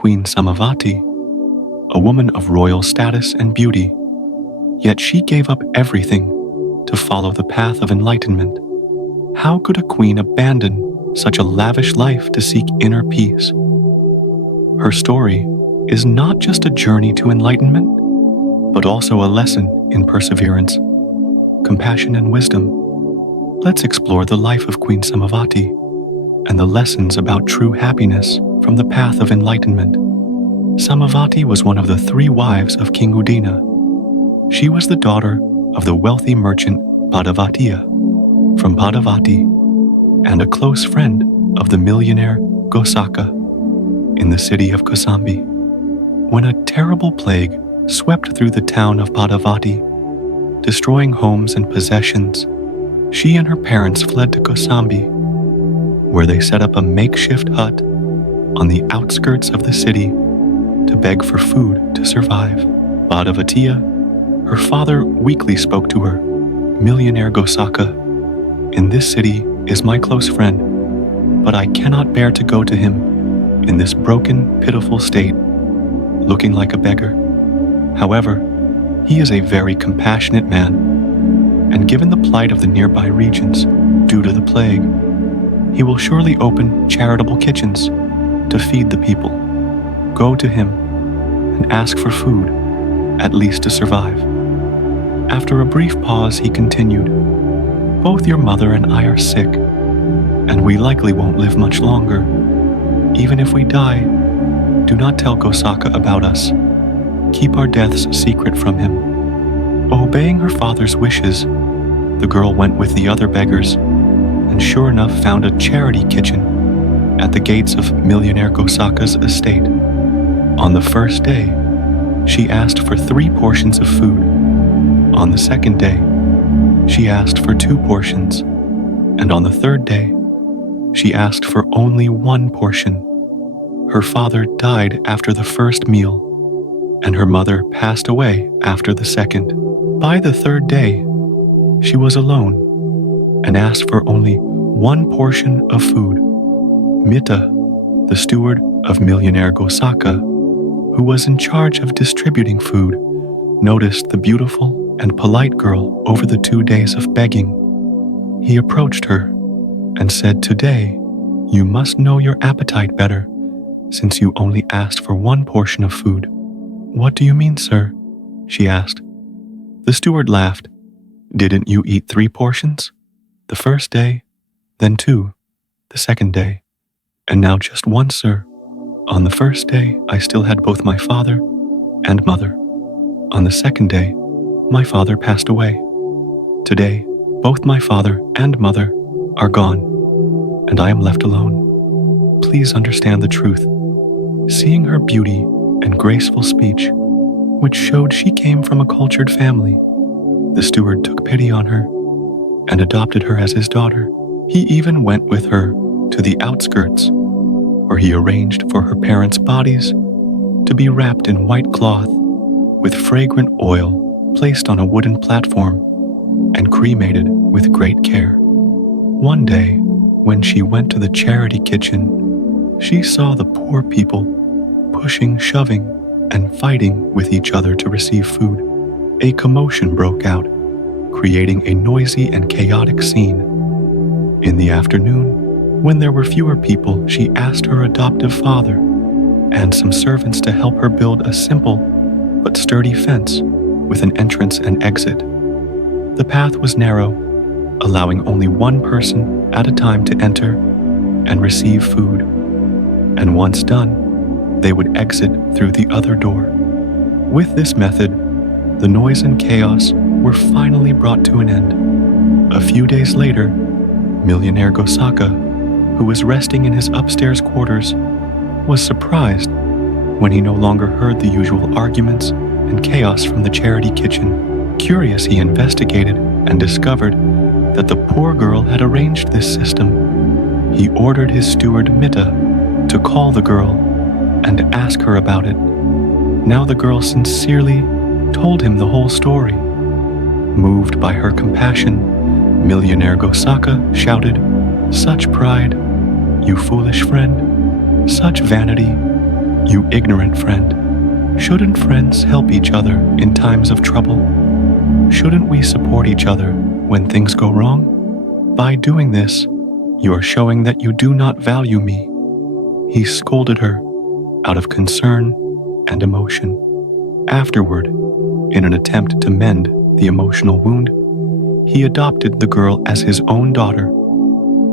Queen Samavati, a woman of royal status and beauty, yet she gave up everything to follow the path of enlightenment. How could a queen abandon such a lavish life to seek inner peace? Her story is not just a journey to enlightenment, but also a lesson in perseverance, compassion, and wisdom. Let's explore the life of Queen Samavati and the lessons about true happiness from the path of enlightenment. Samavati was one of the 3 wives of King Udina. She was the daughter of the wealthy merchant Padavatiya from Padavati and a close friend of the millionaire Gosaka in the city of Kosambi. When a terrible plague swept through the town of Padavati, destroying homes and possessions, she and her parents fled to Kosambi, where they set up a makeshift hut on the outskirts of the city to beg for food to survive. Padavatiya, her father, weakly spoke to her, "Millionaire Gosaka, in this city is my close friend, but I cannot bear to go to him in this broken, pitiful state, looking like a beggar. However, he is a very compassionate man, and given the plight of the nearby regions due to the plague, he will surely open charitable kitchens to feed the people. Go to him and ask for food, at least to survive." After a brief pause, he continued, "Both your mother and I are sick, and we likely won't live much longer. Even if we die, do not tell Gosaka about us. Keep our deaths secret from him." Obeying her father's wishes, the girl went with the other beggars, and sure enough found a charity kitchen at the gates of millionaire Gosaka's estate. On the first day, she asked for 3 portions of food. On the second day, she asked for 2 portions, and on the third day, she asked for only 1 portion. Her father died after the first meal, and her mother passed away after the second. By the third day, she was alone and asked for only 1 portion of food. Mita, the steward of millionaire Gosaka, who was in charge of distributing food, noticed the beautiful and polite girl over the 2 days of begging. He approached her and said, "Today, you must know your appetite better, since you only asked for 1 portion of food." "What do you mean, sir?" she asked. The steward laughed. "Didn't you eat 3 portions? The first day, then 2, the second day, and now just 1, sir. On the first day, I still had both my father and mother. On the second day, my father passed away. Today, both my father and mother are gone, and I am left alone. Please understand the truth." Seeing her beauty and graceful speech, which showed she came from a cultured family, the steward took pity on her and adopted her as his daughter. He even went with her to the outskirts, where he arranged for her parents' bodies to be wrapped in white cloth with fragrant oil placed on a wooden platform and cremated with great care. One day, when she went to the charity kitchen, she saw the poor people pushing, shoving, and fighting with each other to receive food. A commotion broke out, creating a noisy and chaotic scene. In the afternoon, when there were fewer people, she asked her adoptive father and some servants to help her build a simple but sturdy fence with an entrance and exit. The path was narrow, allowing only 1 person at a time to enter and receive food, and once done, they would exit through the other door. With this method, the noise and chaos were finally brought to an end. A few days later, millionaire Gosaka, who was resting in his upstairs quarters, was surprised when he no longer heard the usual arguments and chaos from the charity kitchen. Curious, he investigated and discovered that the poor girl had arranged this system. He ordered his steward Mita to call the girl and ask her about it. Now the girl sincerely told him the whole story. Moved by her compassion, millionaire Gosaka shouted, "Such pride, you foolish friend! Such vanity! You ignorant friend, shouldn't friends help each other in times of trouble? Shouldn't we support each other when things go wrong? By doing this, you are showing that you do not value me. He scolded her out of concern and emotion. Afterward, in an attempt to mend the emotional wound, he adopted the girl as his own daughter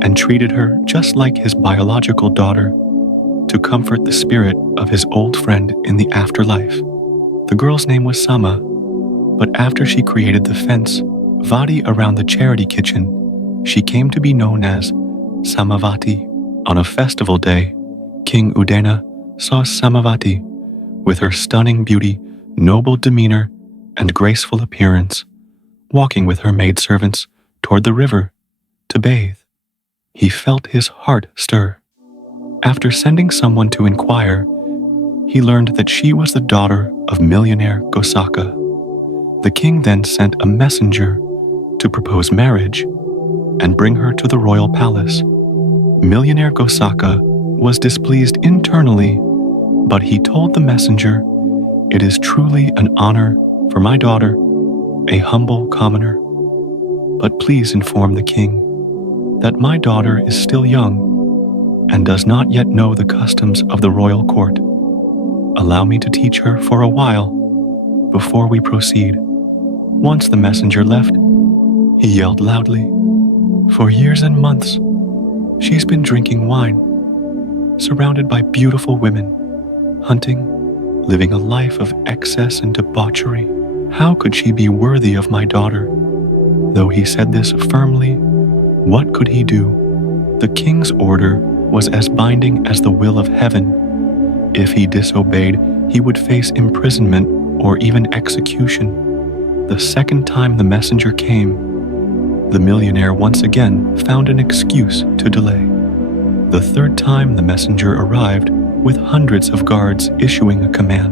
and treated her just like his biological daughter to comfort the spirit of his old friend in the afterlife. The girl's name was Sama, but after she created the fence Vati around the charity kitchen, she came to be known as Samavati. On a festival day, King Udena saw Samavati with her stunning beauty, noble demeanor, and graceful appearance, walking with her maidservants toward the river to bathe. He felt his heart stir. After sending someone to inquire, he learned that she was the daughter of millionaire Gosaka. The king then sent a messenger to propose marriage and bring her to the royal palace. Millionaire Gosaka was displeased internally, but he told the messenger, "It is truly an honor for my daughter, a humble commoner. But please inform the king that my daughter is still young and does not yet know the customs of the royal court. Allow me to teach her for a while before we proceed." Once the messenger left, he yelled loudly, "For years and months, she's been drinking wine, surrounded by beautiful women, hunting, living a life of excess and debauchery. How could she be worthy of my daughter?" Though he said this firmly, what could he do? The king's order was as binding as the will of heaven. If he disobeyed, he would face imprisonment or even execution. The second time the messenger came, the millionaire once again found an excuse to delay. The third time the messenger arrived with hundreds of guards issuing a command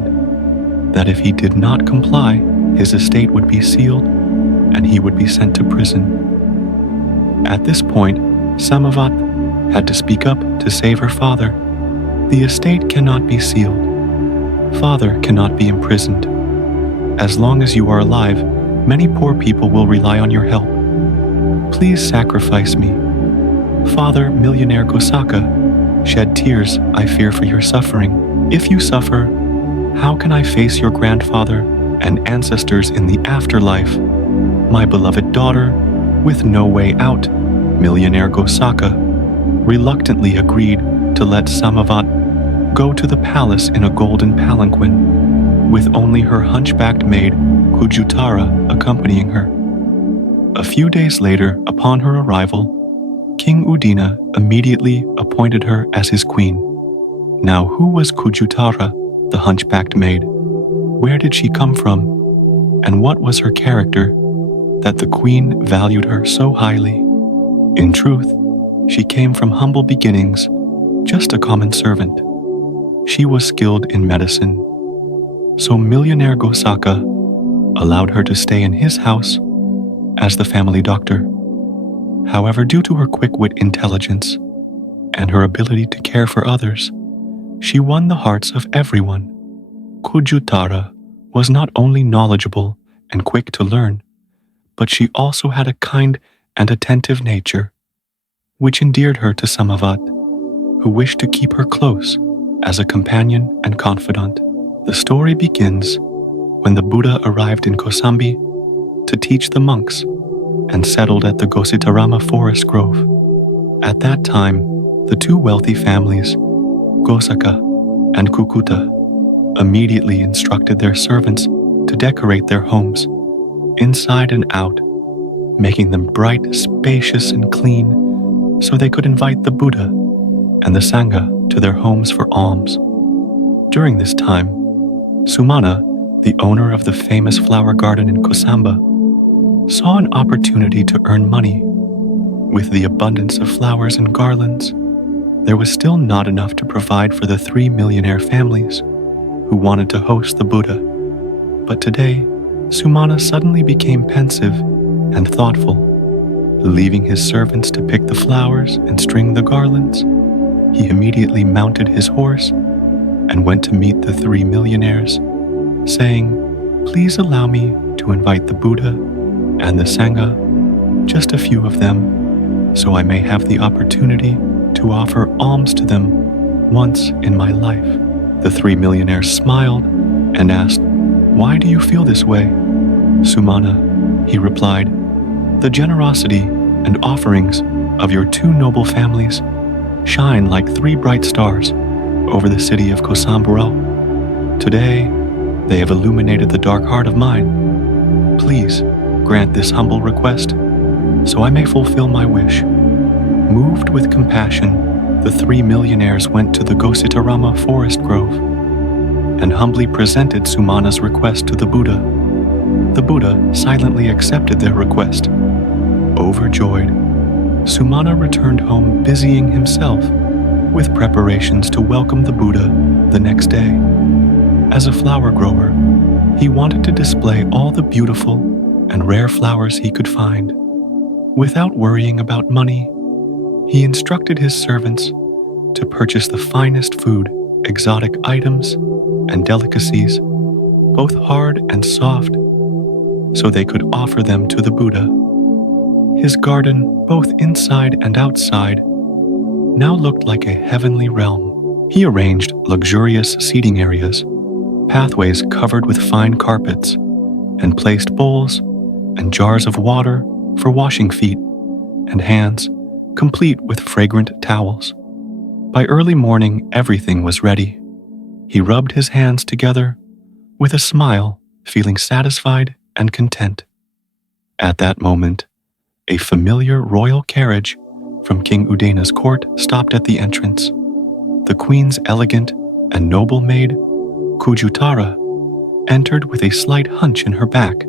that if he did not comply, his estate would be sealed and he would be sent to prison. At this point, Samavat had to speak up to save her father. The estate cannot be sealed. Father cannot be imprisoned. As long as you are alive, many poor people will rely on your help. Please sacrifice me. Father, millionaire Gosaka, shed tears, I fear, for your suffering. If you suffer, how can I face your grandfather and ancestors in the afterlife? My beloved daughter, with no way out, millionaire Gosaka reluctantly agreed to let Samavat go to the palace in a golden palanquin, with only her hunchbacked maid Kujutara accompanying her. A few days later, upon her arrival, King Udina immediately appointed her as his queen. Now, who was Kujutara, the hunchbacked maid? Where did she come from? And what was her character that the queen valued her so highly? In truth, she came from humble beginnings, just a common servant. She was skilled in medicine, so millionaire Gosaka allowed her to stay in his house as the family doctor. However, due to her quick-wit intelligence and her ability to care for others, she won the hearts of everyone. Kujutara was not only knowledgeable and quick to learn, but she also had a kind and attentive nature, which endeared her to Samavat, who wished to keep her close as a companion and confidant. The story begins when the Buddha arrived in Kosambi to teach the monks and settled at the Gositarama forest grove. At that time, the two wealthy families, Gosaka and Kukuta, immediately instructed their servants to decorate their homes, inside and out, making them bright, spacious, and clean, so they could invite the Buddha and the Sangha to their homes for alms. During this time, Sumana, the owner of the famous flower garden in Kosamba, saw an opportunity to earn money. With the abundance of flowers and garlands, there was still not enough to provide for the 3 millionaire families who wanted to host the Buddha. But today, Sumana suddenly became pensive and thoughtful. Leaving his servants to pick the flowers and string the garlands, he immediately mounted his horse and went to meet the three millionaires, saying, "Please allow me to invite the Buddha and the Sangha, just a few of them, so I may have the opportunity to offer alms to them once in my life." The three millionaires smiled and asked, "Why do you feel this way?" "Sumana," he replied, "the generosity and offerings of your two noble families shine like three bright stars over the city of Kosamburo. Today, they have illuminated the dark heart of mine. Please grant this humble request so I may fulfill my wish." Moved with compassion, the three millionaires went to the Gositarama forest grove and humbly presented Sumana's request to the Buddha. The Buddha silently accepted their request. Overjoyed, Sumana returned home busying himself with preparations to welcome the Buddha the next day. As a flower grower, he wanted to display all the beautiful and rare flowers he could find. Without worrying about money, he instructed his servants to purchase the finest food, exotic items, and delicacies, both hard and soft, so they could offer them to the Buddha. His garden, both inside and outside, now looked like a heavenly realm. He arranged luxurious seating areas, pathways covered with fine carpets, and placed bowls and jars of water for washing feet and hands, complete with fragrant towels. By early morning, everything was ready. He rubbed his hands together with a smile, feeling satisfied and content. At that moment, a familiar royal carriage from King Udena's court stopped at the entrance. The queen's elegant and noble maid, Kujutara, entered with a slight hunch in her back,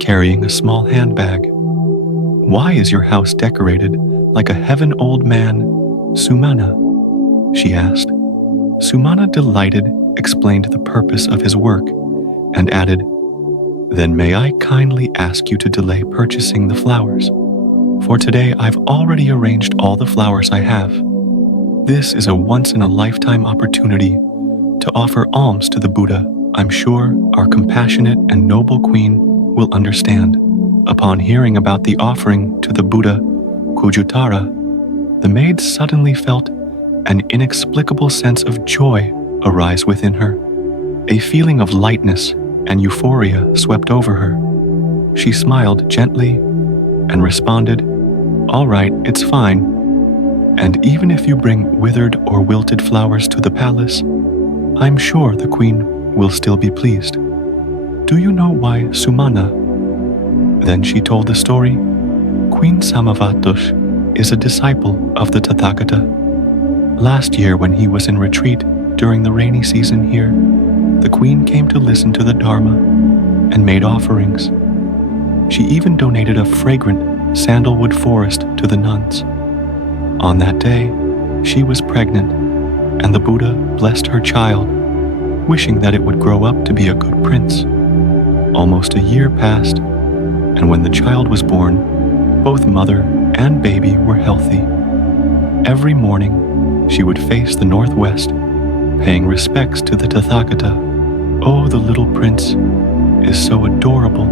carrying a small handbag. "Why is your house decorated like a heaven old man, Sumana?" she asked. Sumana, delighted, explained the purpose of his work and added, "Then may I kindly ask you to delay purchasing the flowers? For today I've already arranged all the flowers I have. This is a once-in-a-lifetime opportunity to offer alms to the Buddha. I'm sure our compassionate and noble queen will understand." Upon hearing about the offering to the Buddha, Kujutara, the maid suddenly felt an inexplicable sense of joy arise within her. A feeling of lightness and euphoria swept over her. She smiled gently and responded, "All right, it's fine. And even if you bring withered or wilted flowers to the palace, I'm sure the queen will still be pleased. Do you know why Sumana?" Then she told the story. Queen Samavati is a disciple of the Tathagata. Last year, when he was in retreat during the rainy season here, the queen came to listen to the Dharma and made offerings. She even donated a fragrant sandalwood forest to the nuns. On that day, she was pregnant, and the Buddha blessed her child, wishing that it would grow up to be a good prince. Almost a year passed, and when the child was born, both mother and baby were healthy. Every morning, she would face the northwest, paying respects to the Tathagata. "Oh, the little prince is so adorable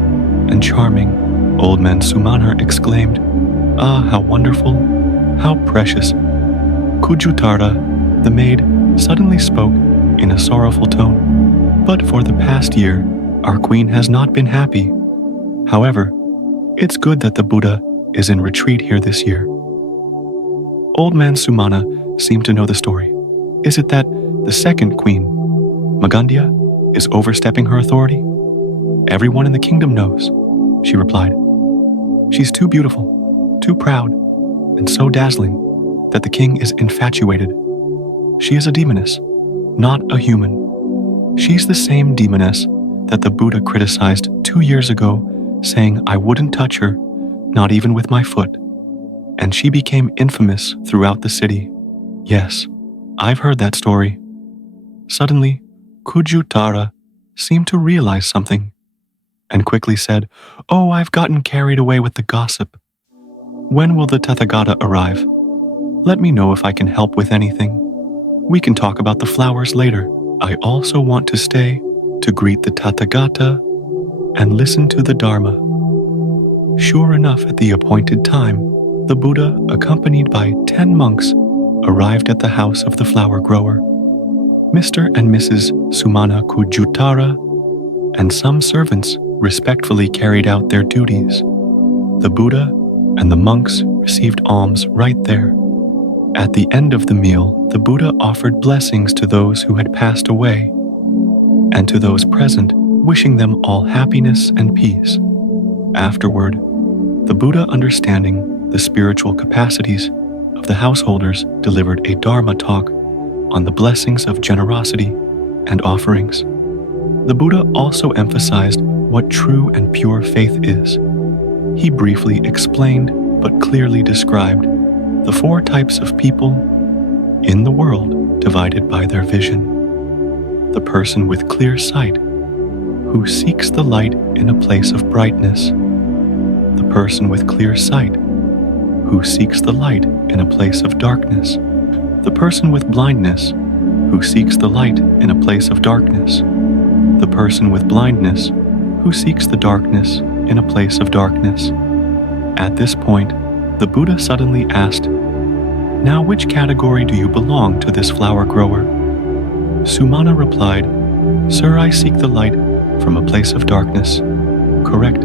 and charming," old man Sumana exclaimed. "Ah, how wonderful, how precious." Kujutara, the maid, suddenly spoke in a sorrowful tone. "But for the past year, our queen has not been happy. However, it's good that the Buddha is in retreat here this year." Old man Sumana seemed to know the story. "Is it that the second queen, Magandhya, is overstepping her authority?" "Everyone in the kingdom knows," she replied. "She's too beautiful, too proud, and so dazzling that the king is infatuated. She is a demoness, not a human. She's the same demoness that the Buddha criticized 2 years ago, saying I wouldn't touch her, not even with my foot. And she became infamous throughout the city. Yes, I've heard that story." Suddenly, Kujutara seemed to realize something and quickly said, "Oh, I've gotten carried away with the gossip. When will the Tathagata arrive? Let me know if I can help with anything. We can talk about the flowers later." I also want to stay to greet the Tathagata and listen to the Dharma. Sure enough, at the appointed time, the Buddha, accompanied by 10 monks, arrived at the house of the flower grower. Mr. and Mrs. Sumana Kujutara and some servants respectfully carried out their duties. The Buddha and the monks received alms right there. At the end of the meal, the Buddha offered blessings to those who had passed away, and to those present, wishing them all happiness and peace. Afterward, the Buddha, understanding the spiritual capacities of the householders, delivered a Dharma talk on the blessings of generosity and offerings. The Buddha also emphasized what true and pure faith is. He briefly explained, but clearly described, the 4 types of people in the world divided by their vision. The person with clear sight, who seeks the light in a place of brightness. The person with clear sight, who seeks the light in a place of darkness. The person with blindness, who seeks the light in a place of darkness. The person with blindness, who seeks the darkness in a place of darkness. At this point, the Buddha suddenly asked, "Now which category do you belong to this flower grower?" Sumana replied, "Sir, I seek the light from a place of darkness." "Correct.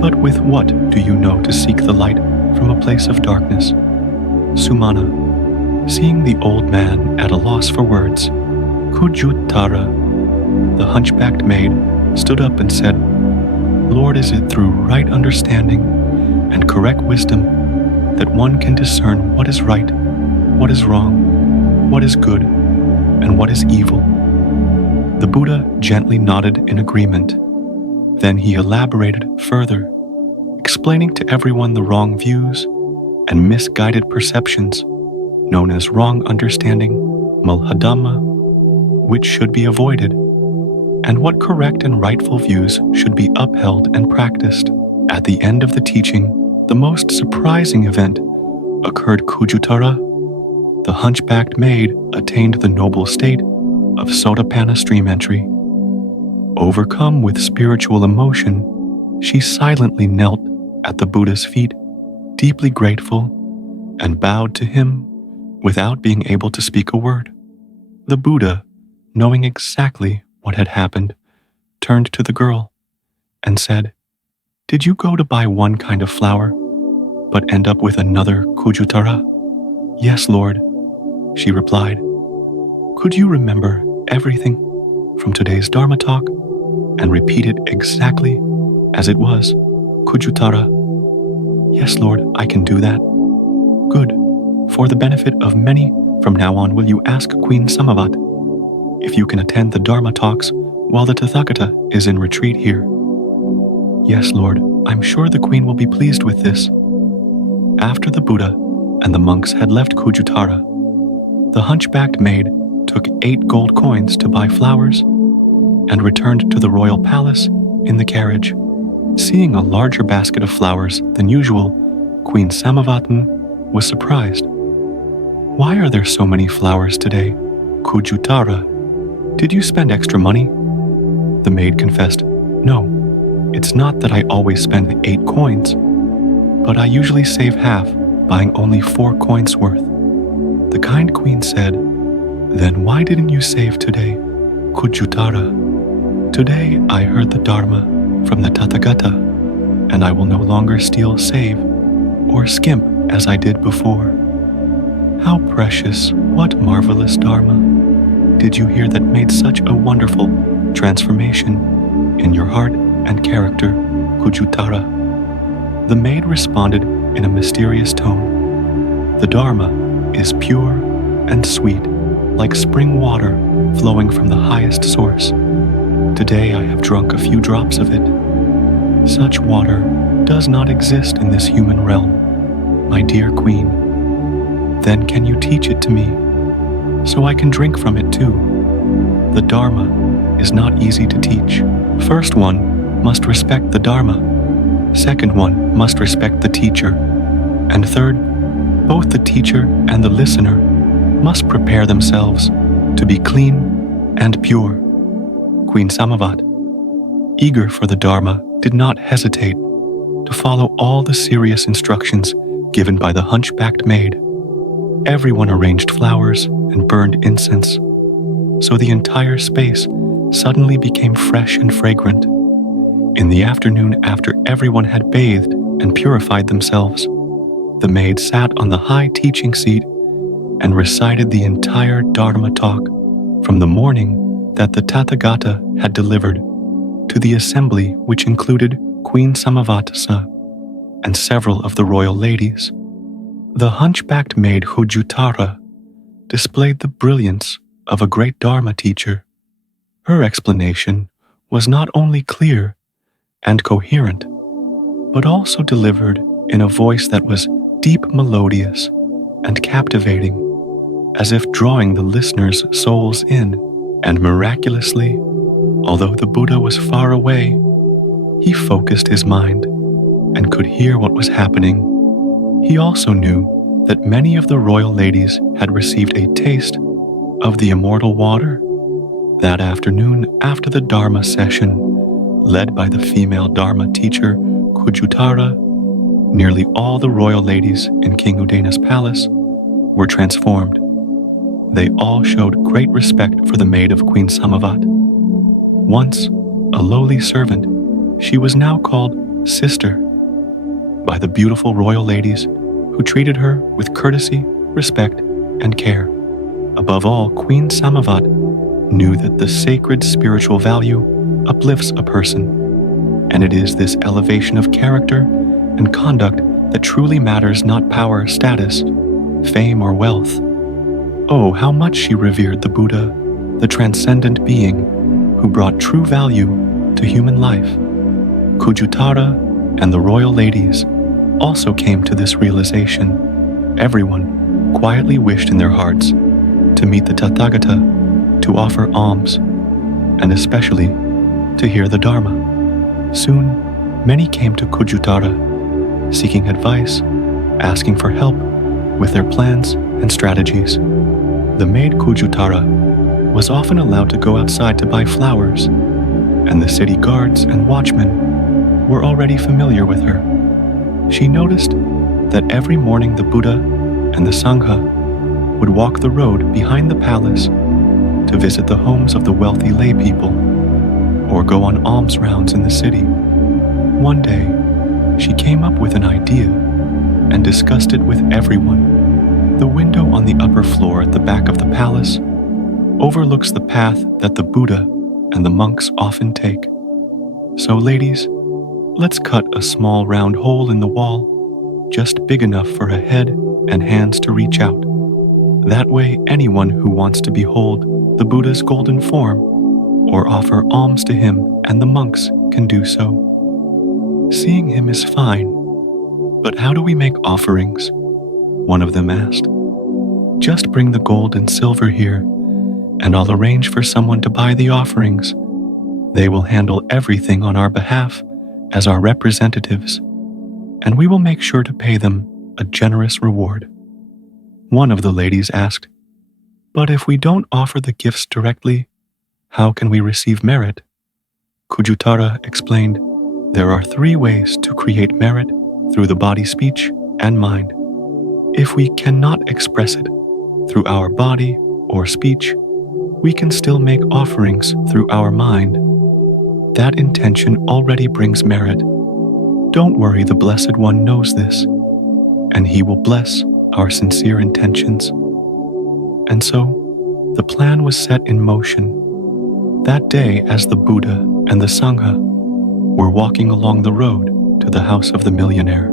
But with what do you know to seek the light from a place of darkness?" Sumana, seeing the old man at a loss for words, Kujutara, the hunchbacked maid, stood up and said, "Lord, is it through right understanding and correct wisdom that one can discern what is right, what is wrong, what is good, and what is evil?" The Buddha gently nodded in agreement. Then he elaborated further, explaining to everyone the wrong views and misguided perceptions, known as wrong understanding, mulhadhamma, which should be avoided, and what correct and rightful views should be upheld and practiced. At the end of the teaching, the most surprising event occurred. Kujutara, the hunchbacked maid, attained the noble state of Sotapanna stream entry. Overcome with spiritual emotion, she silently knelt at the Buddha's feet, deeply grateful, and bowed to him without being able to speak a word. The Buddha, knowing exactly what had happened, turned to the girl and said, "Did you go to buy one kind of flower, but end up with another, Kujutara?" "Yes, Lord," she replied. "Could you remember everything from today's Dharma talk and repeat it exactly as it was, Kujutara?" "Yes, Lord, I can do that." "Good. For the benefit of many, from now on will you ask Queen Samavati if you can attend the Dharma talks while the Tathagata is in retreat here?" "Yes, Lord, I'm sure the Queen will be pleased with this." After the Buddha and the monks had left Kujutara, the hunchbacked maid took 8 gold coins to buy flowers and returned to the royal palace in the carriage. Seeing a larger basket of flowers than usual, Queen Samavati was surprised. "Why are there so many flowers today, Kujutara? Did you spend extra money?" The maid confessed, "No, it's not that I always spend the 8 coins, but I usually save half, buying only 4 coins worth." The kind queen said, "Then why didn't you save today, Kujutara? Today I heard the Dharma from the Tathagata, and I will no longer steal, save, or skimp as I did before." "How precious, what marvelous Dharma! Did you hear that made such a wonderful transformation in your heart and character, Kujutara?" The maid responded in a mysterious tone, "The Dharma is pure and sweet, like spring water flowing from the highest source. Today I have drunk a few drops of it. Such water does not exist in this human realm, my dear queen. Then can you teach it to me, so I can drink from it too? The Dharma is not easy to teach. First one must respect the Dharma. Second one must respect the teacher. And third, both the teacher and the listener must prepare themselves to be clean and pure. Queen Samavati, eager for the Dharma, did not hesitate to follow all the serious instructions given by the hunchbacked maid. Everyone arranged flowers and burned incense, so the entire space suddenly became fresh and fragrant. In the afternoon, after everyone had bathed and purified themselves, the maid sat on the high teaching seat and recited the entire Dharma talk from the morning that the Tathagata had delivered to the assembly, which included Queen Samavati and several of the royal ladies. The hunchbacked maid Hujutara displayed the brilliance of a great Dharma teacher. Her explanation was not only clear and coherent, but also delivered in a voice that was deep, melodious, and captivating, as if drawing the listeners' souls in. And miraculously, although the Buddha was far away, he focused his mind and could hear what was happening. He also knew that many of the royal ladies had received a taste of the immortal water. That afternoon, after the Dharma session, led by the female Dharma teacher Kujutara, nearly all the royal ladies in King Udena's palace were transformed. They all showed great respect for the maid of Queen Samavati. Once a lowly servant, she was now called sister by the beautiful royal ladies who treated her with courtesy, respect, and care. Above all, Queen Samavati knew that the sacred spiritual value uplifts a person, and it is this elevation of character and conduct that truly matters, not power, status, fame, or wealth. Oh, how much she revered the Buddha, the transcendent being who brought true value to human life. Kujutara and the royal ladies also came to this realization. Everyone quietly wished in their hearts to meet the Tathagata, to offer alms, and especially to hear the Dharma. Soon, many came to Kujutara, seeking advice, asking for help with their plans and strategies. The maid Kujutara was often allowed to go outside to buy flowers, and the city guards and watchmen were already familiar with her. She noticed that every morning the Buddha and the Sangha would walk the road behind the palace to visit the homes of the wealthy lay people or go on alms rounds in the city. One day, she came up with an idea and discussed it with everyone. The window on the upper floor at the back of the palace overlooks the path that the Buddha and the monks often take. So ladies, let's cut a small round hole in the wall, just big enough for a head and hands to reach out. That way, anyone who wants to behold the Buddha's golden form or offer alms to him and the monks can do so. Seeing him is fine, but how do we make offerings? One of them asked. Just bring the gold and silver here, and I'll arrange for someone to buy the offerings. They will handle everything on our behalf as our representatives, and we will make sure to pay them a generous reward. One of the ladies asked, but if we don't offer the gifts directly, how can we receive merit? Kujutara explained, there are 3 ways to create merit through the body, speech, and mind. If we cannot express it through our body or speech, we can still make offerings through our mind. That intention already brings merit. Don't worry, the Blessed One knows this, and he will bless our sincere intentions. And so, the plan was set in motion. That day, as the Buddha and the Sangha were walking along the road to the house of the millionaire,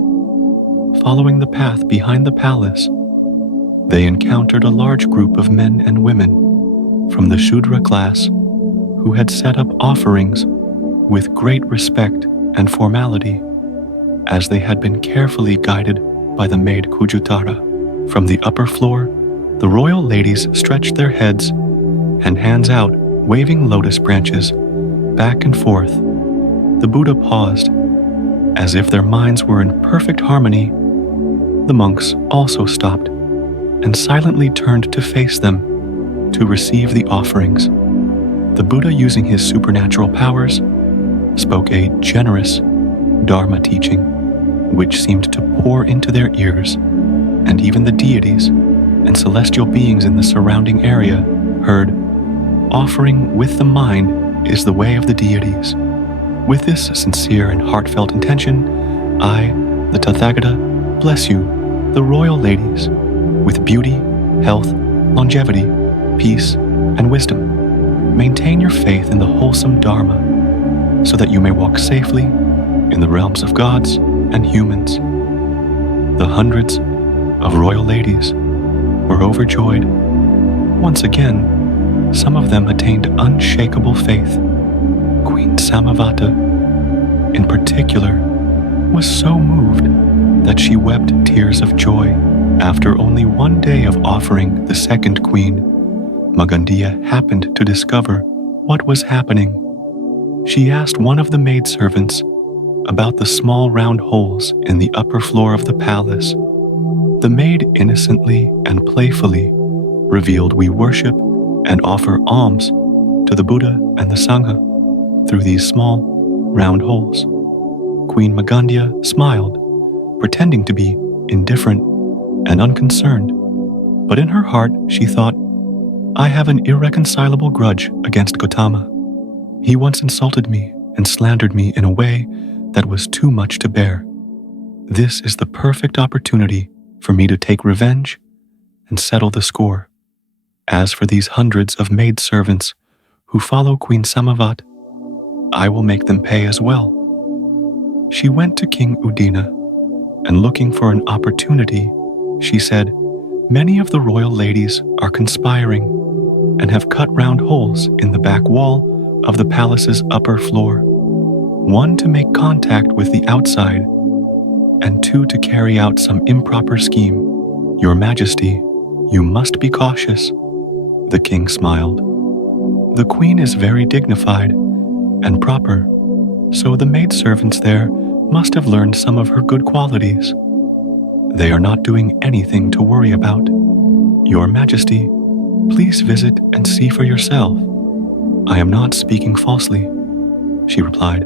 following the path behind the palace, they encountered a large group of men and women from the Shudra class who had set up offerings with great respect and formality, as they had been carefully guided by the maid Kujutara. From the upper floor, the royal ladies stretched their heads and hands out, waving lotus branches back and forth. The Buddha paused, as if their minds were in perfect harmony. The monks also stopped and silently turned to face them to receive the offerings. The Buddha, using his supernatural powers, spoke a generous Dharma teaching, which seemed to pour into their ears, and even the deities and celestial beings in the surrounding area heard, "Offering with the mind is the way of the deities." With this sincere and heartfelt intention, I, the Tathagata, bless you, the royal ladies, with beauty, health, longevity, peace, and wisdom. Maintain your faith in the wholesome Dharma, so that you may walk safely in the realms of gods and humans. The hundreds of royal ladies were overjoyed. Once again, some of them attained unshakable faith. Queen Samavati, in particular, was so moved that she wept tears of joy. After only one day of offering, the second queen, Magandia, happened to discover what was happening. She asked one of the maidservants about the small round holes in the upper floor of the palace. The maid innocently and playfully revealed, "We worship and offer alms to the Buddha and the Sangha through these small round holes." Queen Magandia smiled, pretending to be indifferent and unconcerned, but in her heart she thought, "I have an irreconcilable grudge against Gautama. He once insulted me and slandered me in a way that was too much to bear. This is the perfect opportunity for me to take revenge and settle the score. As for these hundreds of maidservants who follow Queen Samavati, I will make them pay as well." She went to King Udina, and looking for an opportunity, she said, "Many of the royal ladies are conspiring and have cut round holes in the back wall of the palace's upper floor, one to make contact with the outside, and two to carry out some improper scheme. Your Majesty, you must be cautious." The king smiled. "The queen is very dignified and proper, so the maidservants there must have learned some of her good qualities. They are not doing anything to worry about. Your Majesty, please visit and see for yourself. I am not speaking falsely," she replied.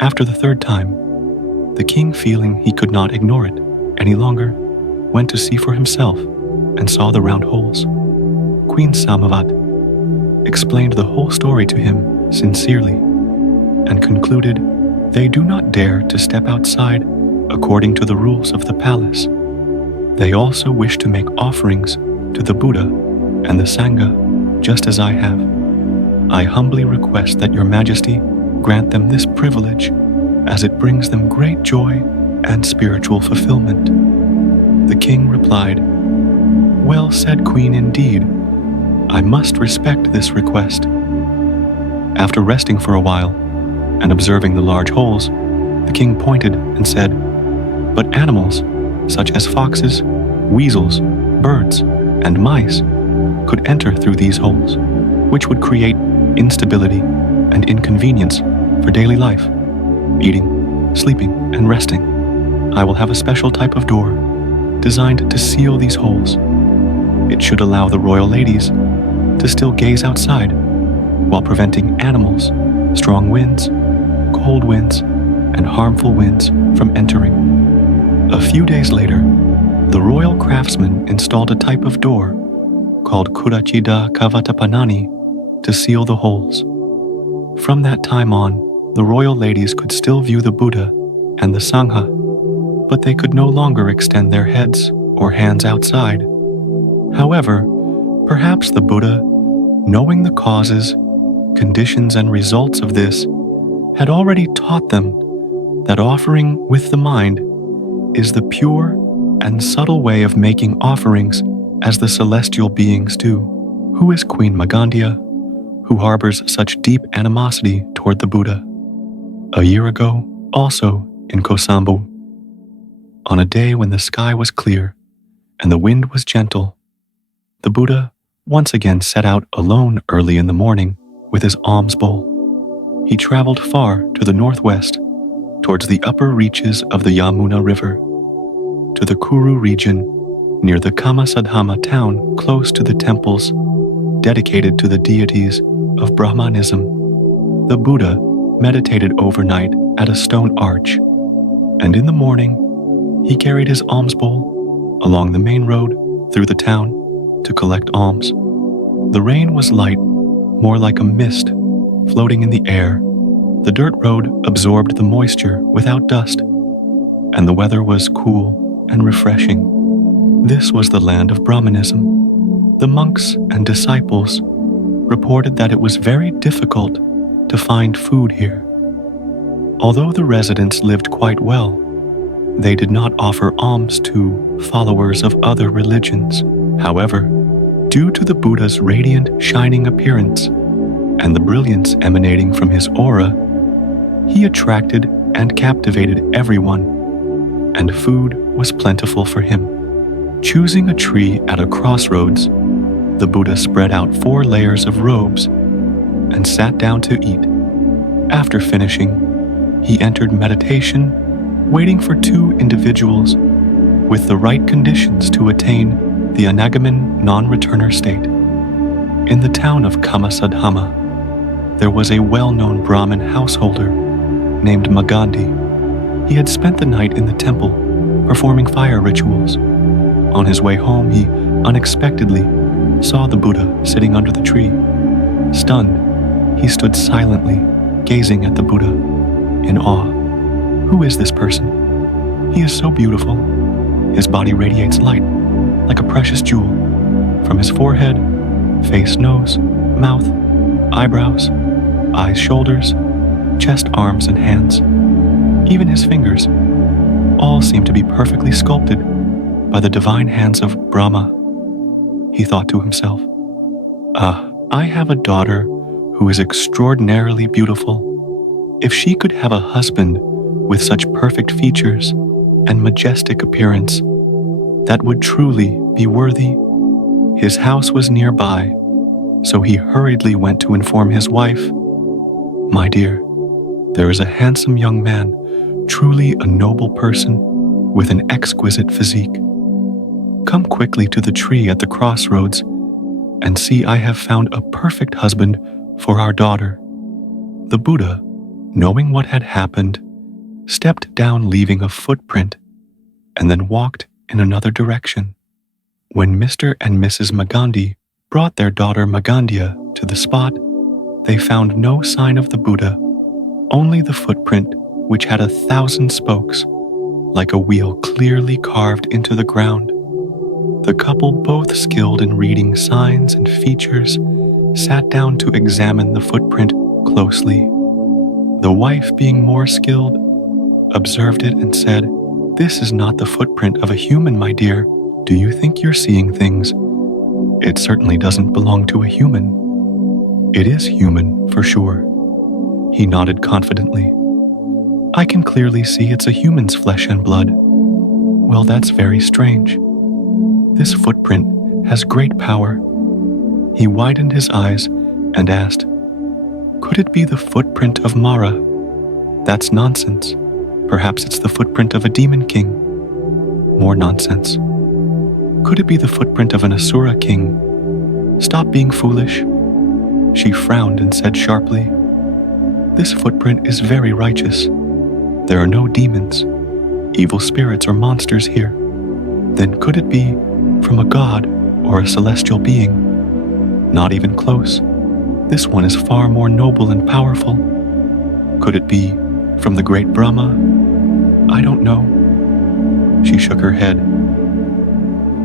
After the third time, the king, feeling he could not ignore it any longer, went to see for himself and saw the round holes. Queen Samavati explained the whole story to him sincerely and concluded they do not dare to step outside according to the rules of the palace. They also wish to make offerings to the Buddha and the Sangha, just as I have. I humbly request that Your Majesty grant them this privilege, as it brings them great joy and spiritual fulfillment." The king replied, "Well said, Queen, indeed. I must respect this request." After resting for a while and observing the large holes, the king pointed and said, "But animals, such as foxes, weasels, birds, and mice, could enter through these holes, which would create instability and inconvenience for daily life, eating, sleeping, and resting. I will have a special type of door designed to seal these holes. It should allow the royal ladies to still gaze outside while preventing animals, strong winds, cold winds, and harmful winds from entering." A few days later, the royal craftsman installed a type of door called Kurachida Kavatapanani to seal the holes. From that time on, the royal ladies could still view the Buddha and the Sangha, but they could no longer extend their heads or hands outside. However, perhaps the Buddha, knowing the causes, conditions, and results of this, had already taught them that offering with the mind is the pure and subtle way of making offerings as the celestial beings do. Who is Queen Magandia, who harbors such deep animosity toward the Buddha? A year ago, also in Kosambu, on a day when the sky was clear and the wind was gentle, the Buddha once again set out alone early in the morning with his alms bowl. He traveled far to the northwest, towards the upper reaches of the Yamuna River, to the Kuru region near the Kamasadhama town, close to the temples dedicated to the deities of Brahmanism. The Buddha meditated overnight at a stone arch, and in the morning, he carried his alms bowl along the main road through the town to collect alms. The rain was light, more like a mist floating in the air. The dirt road absorbed the moisture without dust, and the weather was cool and refreshing. This was the land of Brahmanism. The monks and disciples reported that it was very difficult to find food here. Although the residents lived quite well, they did not offer alms to followers of other religions. However, due to the Buddha's radiant, shining appearance and the brilliance emanating from his aura, he attracted and captivated everyone, and food was plentiful for him. Choosing a tree at a crossroads, the Buddha spread out 4 layers of robes and sat down to eat. After finishing, he entered meditation, waiting for 2 individuals with the right conditions to attain the Anagamin non-returner state. In the town of Kamasadhama, there was a well-known Brahmin householder named Magandi. He had spent the night in the temple performing fire rituals. On his way home, he unexpectedly saw the Buddha sitting under the tree. Stunned, he stood silently, gazing at the Buddha in awe. Who is this person? He is so beautiful. His body radiates light, like a precious jewel. From his forehead, face, nose, mouth, eyebrows, eyes, shoulders, chest, arms, and hands, even his fingers, all seem to be perfectly sculpted by the divine hands of Brahma. He thought to himself, I have a daughter who is extraordinarily beautiful. If she could have a husband with such perfect features and majestic appearance, that would truly be worthy. His house was nearby, so he hurriedly went to inform his wife. My dear, there is a handsome young man, truly a noble person, with an exquisite physique. Come quickly to the tree at the crossroads and see I have found a perfect husband for our daughter. The Buddha, knowing what had happened, stepped down, leaving a footprint, and then walked in another direction. When Mr. and Mrs. Magandi brought their daughter Magandia to the spot, they found no sign of the Buddha, only the footprint, which had 1,000 spokes, like a wheel clearly carved into the ground. The couple, both skilled in reading signs and features, sat down to examine the footprint closely. The wife, being more skilled, observed it and said, "This is not the footprint of a human, my dear. Do you think you're seeing things? It certainly doesn't belong to a human." "It is human, for sure." He nodded confidently. "I can clearly see it's a human's flesh and blood." "Well, that's very strange. This footprint has great power." He widened his eyes and asked, "Could it be the footprint of Mara?" "That's nonsense. Perhaps it's the footprint of a demon king." "More nonsense." "Could it be the footprint of an Asura king?" "Stop being foolish." She frowned and said sharply, "This footprint is very righteous. There are no demons, evil spirits, or monsters here. Then could it be from a god or a celestial being? Not even close. This one is far more noble and powerful. Could it be from the great Brahma? I don't know." She shook her head.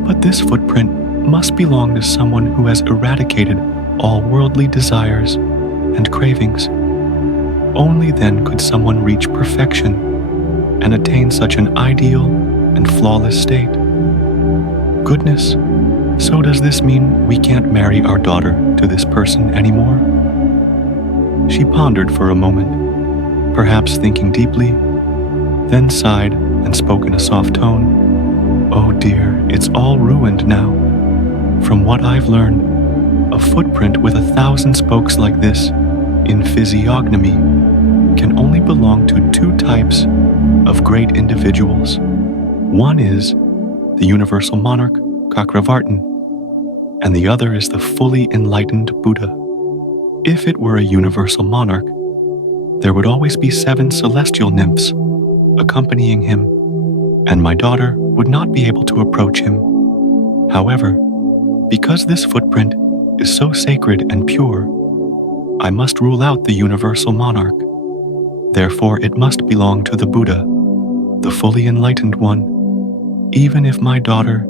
"But this footprint must belong to someone who has eradicated all worldly desires and cravings. Only then could someone reach perfection and attain such an ideal and flawless state. Goodness, so does this mean we can't marry our daughter to this person anymore?" She pondered for a moment, perhaps thinking deeply, then sighed and spoke in a soft tone. "Oh dear, it's all ruined now. From what I've learned, a footprint with 1,000 spokes like this, in physiognomy, can only belong to 2 types of great individuals. One is the universal monarch, Chakravartin, and the other is the fully enlightened Buddha. If it were a universal monarch, there would always be 7 celestial nymphs accompanying him, and my daughter would not be able to approach him. However, because this footprint is so sacred and pure, I must rule out the universal monarch. Therefore, it must belong to the Buddha, the fully enlightened one, even if my daughter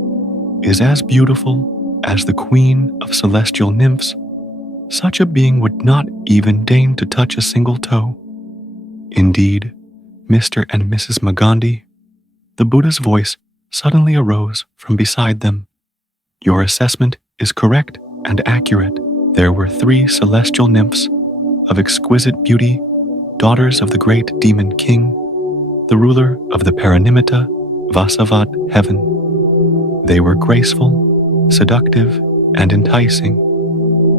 is as beautiful as the queen of celestial nymphs. Such a being would not even deign to touch a single toe. Indeed, Mr. and Mrs. Magandhi, the Buddha's voice suddenly arose from beside them. Your assessment is correct and accurate. There were 3 celestial nymphs of exquisite beauty, daughters of the great demon king, the ruler of the Paranimitta Vasavat heaven. They were graceful, seductive, and enticing,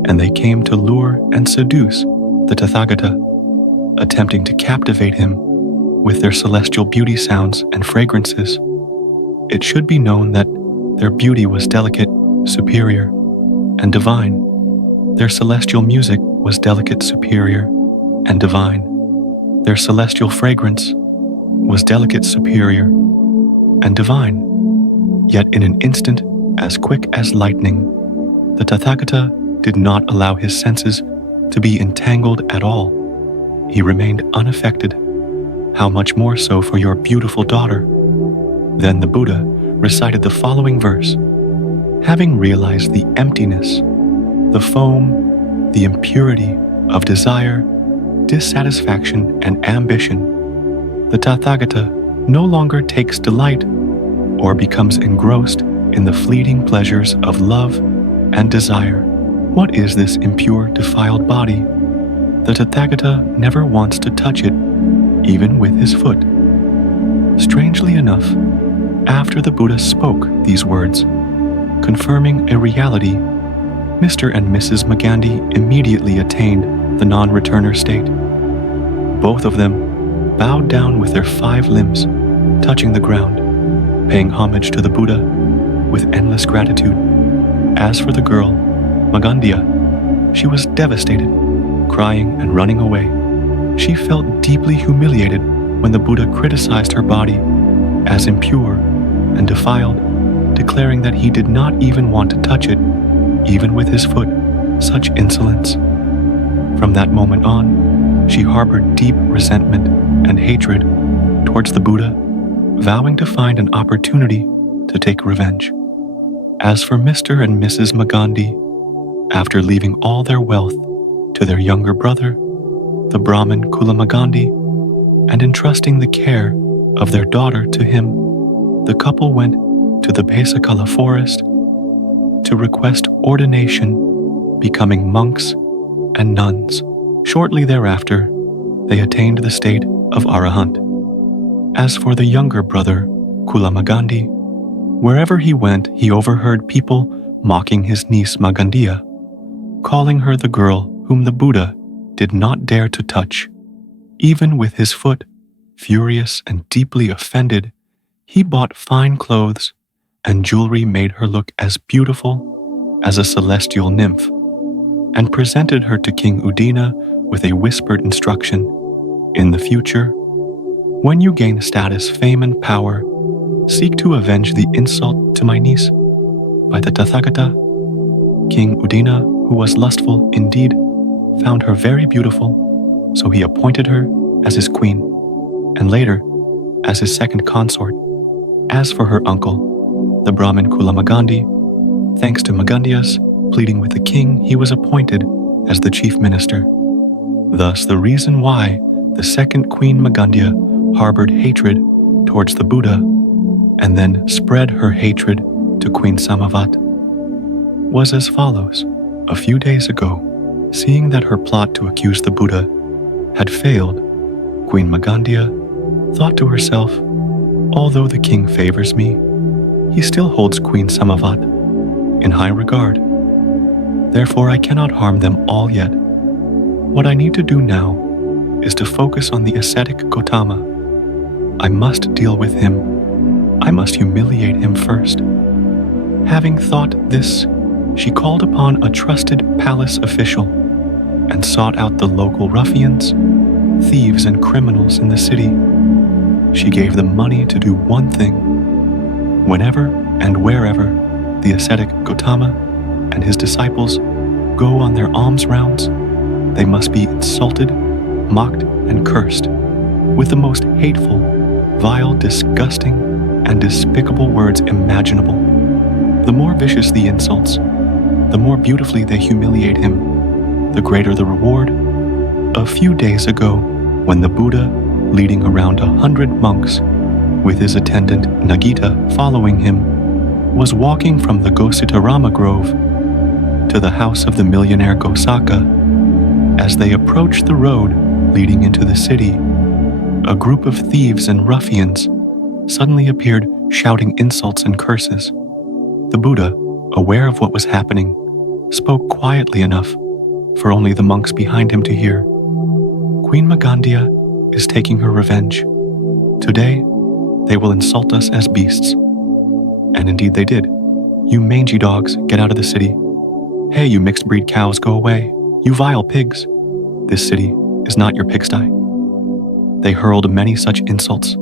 and they came to lure and seduce the Tathagata, attempting to captivate him with their celestial beauty sounds and fragrances. It should be known that their beauty was delicate, superior, and divine. Their celestial music was delicate, superior, and divine. Their celestial fragrance was delicate, superior, and divine. Yet in an instant, as quick as lightning, the Tathagata did not allow his senses to be entangled at all. He remained unaffected. How much more so for your beautiful daughter? Then the Buddha recited the following verse. Having realized the emptiness, the foam, the impurity of desire, dissatisfaction, and ambition, the Tathagata no longer takes delight or becomes engrossed in the fleeting pleasures of love and desire. What is this impure, defiled body? The Tathagata never wants to touch it, even with his foot. Strangely enough, after the Buddha spoke these words, confirming a reality, Mr. and Mrs. Magandhi immediately attained the non-returner state. Both of them bowed down with their 5 limbs touching the ground, paying homage to the Buddha with endless gratitude. As for the girl, Magandhya, she was devastated, crying and running away. She felt deeply humiliated when the Buddha criticized her body as impure and defiled, declaring that he did not even want to touch it, even with his foot. Such insolence. From that moment on, she harbored deep resentment and hatred towards the Buddha, vowing to find an opportunity to take revenge. As for Mr. and Mrs. Magandhi, after leaving all their wealth to their younger brother, the Brahmin Kula Magandhi, and entrusting the care of their daughter to him, the couple went to the Pesakala forest to request ordination, becoming monks and nuns. Shortly thereafter, they attained the state of Arahant. As for the younger brother, Kula Magandhi, wherever he went, he overheard people mocking his niece Magandhya, calling her the girl whom the Buddha did not dare to touch. Even with his foot, furious and deeply offended, he bought fine clothes and jewelry made her look as beautiful as a celestial nymph, and presented her to King Udina with a whispered instruction. In the future, when you gain status, fame, and power, seek to avenge the insult to my niece by the Tathagata. King Udina, who was lustful indeed, found her very beautiful, so he appointed her as his queen, and later as his second consort. As for her uncle, the Brahmin Kula Magandhi, thanks to Magandhya's pleading with the king, he was appointed as the chief minister. Thus, the reason why the second Queen Magandhya harbored hatred towards the Buddha and then spread her hatred to Queen Samavati was as follows. A few days ago, seeing that her plot to accuse the Buddha had failed, Queen Magandhya thought to herself, although the king favors me, he still holds Queen Samavati in high regard. Therefore, I cannot harm them all yet. What I need to do now is to focus on the ascetic Gautama. I must deal with him. I must humiliate him first. Having thought this, she called upon a trusted palace official and sought out the local ruffians, thieves, and criminals in the city. She gave them money to do one thing. Whenever and wherever the ascetic Gautama and his disciples go on their alms rounds, they must be insulted, mocked, and cursed with the most hateful, vile, disgusting, and despicable words imaginable. The more vicious the insults, the more beautifully they humiliate him, the greater the reward. A few days ago, when the Buddha, leading around 100 monks, with his attendant Nagita following him, was walking from the Gositarama Grove to the house of the millionaire Gosaka, as they approached the road leading into the city, a group of thieves and ruffians suddenly appeared shouting insults and curses. The Buddha, aware of what was happening, spoke quietly enough for only the monks behind him to hear. Queen Magandia is taking her revenge. Today, they will insult us as beasts. And indeed they did. You mangy dogs, get out of the city. Hey, you mixed breed cows, go away. You vile pigs. This city is not your pigsty. They hurled many such insults,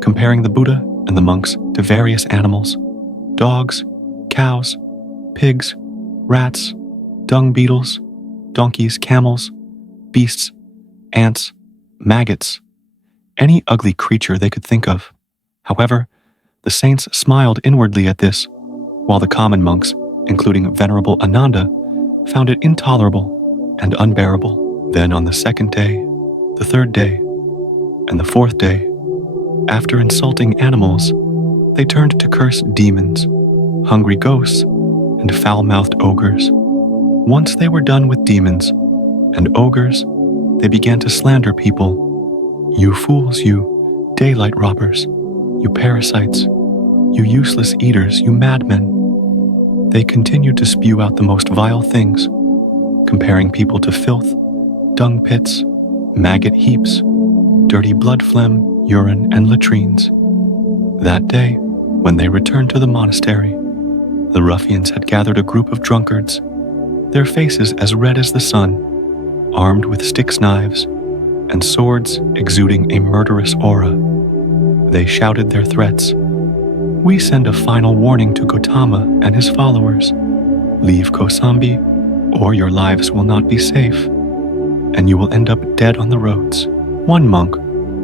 comparing the Buddha and the monks to various animals: dogs, cows, pigs, rats, dung beetles, donkeys, camels, beasts, ants, maggots, any ugly creature they could think of. However, the saints smiled inwardly at this, while the common monks, including Venerable Ananda, found it intolerable and unbearable. Then on the second day, the third day, and the fourth day, after insulting animals, they turned to curse demons, hungry ghosts, and foul-mouthed ogres. Once they were done with demons and ogres, they began to slander people. You fools, you daylight robbers, you parasites, you useless eaters, you madmen. They continued to spew out the most vile things, comparing people to filth, dung pits, maggot heaps, dirty blood phlegm, urine, and latrines. That day, when they returned to the monastery, the ruffians had gathered a group of drunkards, their faces as red as the sun, armed with sticks, knives, and swords exuding a murderous aura. They shouted their threats. We send a final warning to Gautama and his followers. Leave Kosambi, or your lives will not be safe, and you will end up dead on the roads. One monk,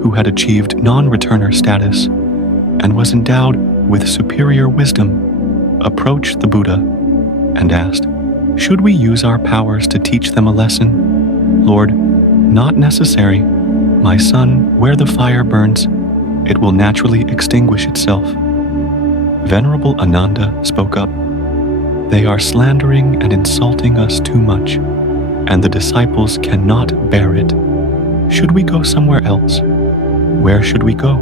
who had achieved non-returner status and was endowed with superior wisdom, approached the Buddha and asked, "Should we use our powers to teach them a lesson?" "Lord, not necessary. My son, where the fire burns, it will naturally extinguish itself." Venerable Ananda spoke up. "They are slandering and insulting us too much, and the disciples cannot bear it. Should we go somewhere else? Where should we go?"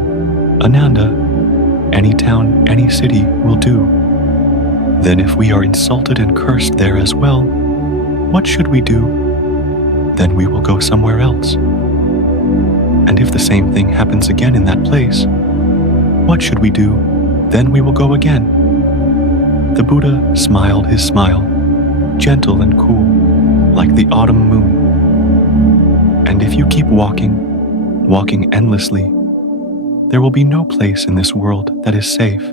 "Ananda, any town, any city will do." "Then if we are insulted and cursed there as well, what should we do?" "Then we will go somewhere else." "And if the same thing happens again in that place, what should we do?" "Then we will go again." The Buddha smiled his smile, gentle and cool, like the autumn moon. "And if you keep walking endlessly, there will be no place in this world that is safe,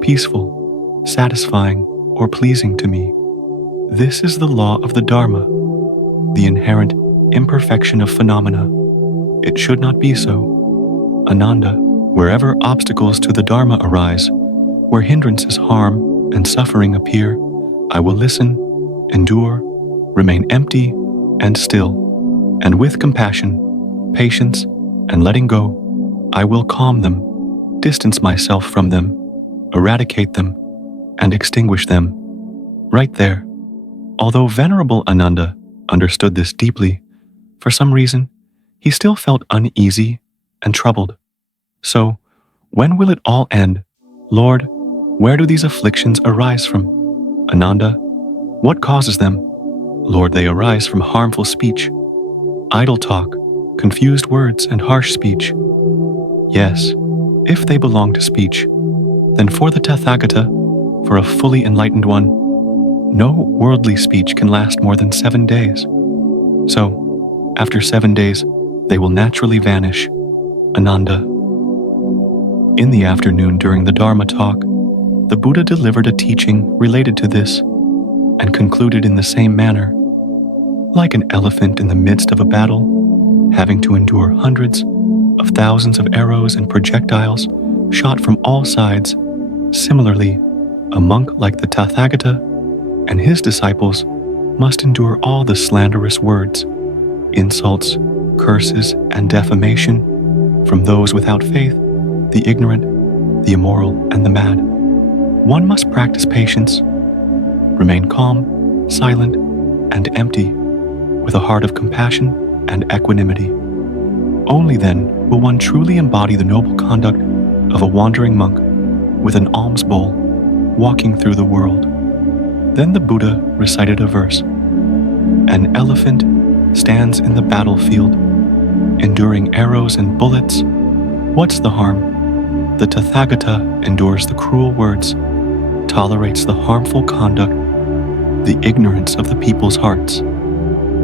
peaceful, satisfying, or pleasing to me. This is the law of the Dharma, the inherent imperfection of phenomena. It should not be so. Ananda, wherever obstacles to the Dharma arise, where hindrances, harm, and suffering appear, I will listen, endure, remain empty and still, and with compassion, patience, and letting go, I will calm them, distance myself from them, eradicate them, and extinguish them." Right there. Although Venerable Ananda understood this deeply, for some reason, he still felt uneasy and troubled. "So, when will it all end? Lord, where do these afflictions arise from?" "Ananda, what causes them?" "Lord, they arise from harmful speech, idle talk, confused words, and harsh speech." "Yes, if they belong to speech, then for the Tathagata, for a fully enlightened one, no worldly speech can last more than 7 days. So, after 7 days, they will naturally vanish. Ananda. In the afternoon during the Dharma talk, the Buddha delivered a teaching related to this and concluded in the same manner. Like an elephant in the midst of a battle, having to endure hundreds of thousands of arrows and projectiles shot from all sides, similarly, a monk like the Tathagata and his disciples must endure all the slanderous words, insults, curses, and defamation from those without faith, the ignorant, the immoral, and the mad. One must practice patience, remain calm, silent, and empty, with a heart of compassion and equanimity. Only then will one truly embody the noble conduct of a wandering monk with an alms bowl, walking through the world. Then the Buddha recited a verse. An elephant stands in the battlefield, enduring arrows and bullets. What's the harm? The Tathagata endures the cruel words, tolerates the harmful conduct, the ignorance of the people's hearts.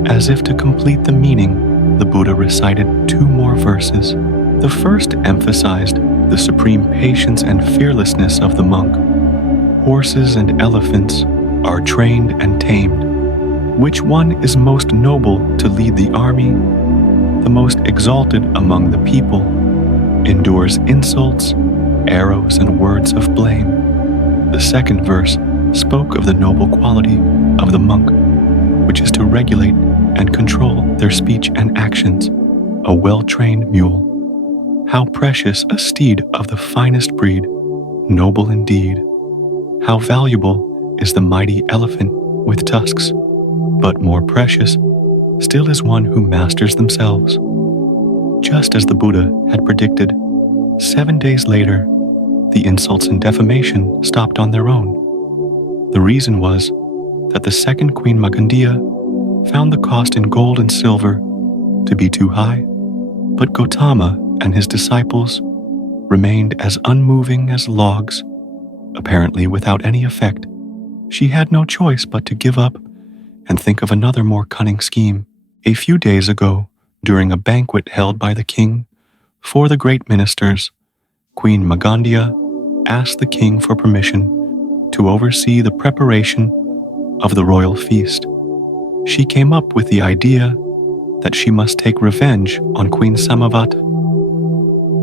As if to complete the meaning, the Buddha recited 2 more verses. The first emphasized the supreme patience and fearlessness of the monk. Horses and elephants are trained and tamed. Which one is most noble to lead the army? The most exalted among the people endures insults, arrows, and words of blame. The second verse spoke of the noble quality of the monk, which is to regulate and control their speech and actions, a well-trained mule. How precious a steed of the finest breed, noble indeed. How valuable is the mighty elephant with tusks, but more precious still is one who masters themselves. Just as the Buddha had predicted, 7 days later, the insults and defamation stopped on their own. The reason was that the second Queen Magandia found the cost in gold and silver to be too high, but Gautama and his disciples remained as unmoving as logs, apparently without any effect. She had no choice but to give up and think of another more cunning scheme. A few days ago, during a banquet held by the king for the great ministers, Queen Magandia asked the king for permission to oversee the preparation of the royal feast. She came up with the idea that she must take revenge on Queen Samavati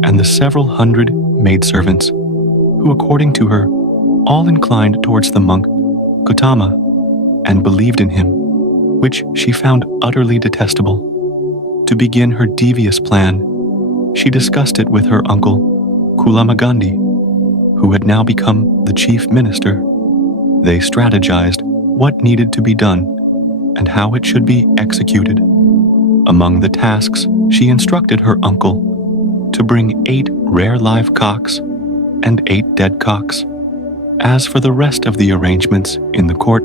and the several hundred maidservants who, according to her, all inclined towards the monk Gautama and believed in him, which she found utterly detestable. To begin her devious plan, she discussed it with her uncle Kulamagandi, who had now become the chief minister. They strategized what needed to be done and how it should be executed. Among the tasks, she instructed her uncle to bring 8 rare live cocks and 8 dead cocks. As for the rest of the arrangements in the court,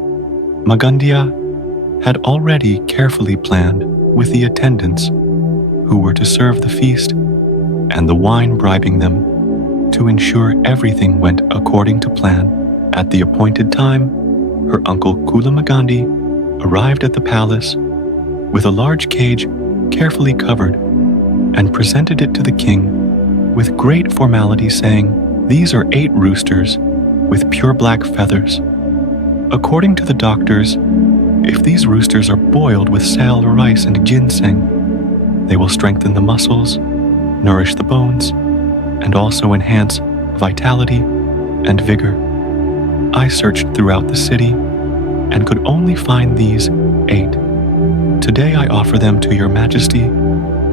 Magandia had already carefully planned with the attendants who were to serve the feast and the wine bribing them to ensure everything went according to plan. At the appointed time, her uncle Kulamagandi arrived at the palace with a large cage carefully covered and presented it to the king with great formality, saying, "These are 8 roosters with pure black feathers. According to the doctors, if these roosters are boiled with sal rice and ginseng, they will strengthen the muscles, nourish the bones, and also enhance vitality and vigor." I searched throughout the city and could only find these 8. Today I offer them to your majesty,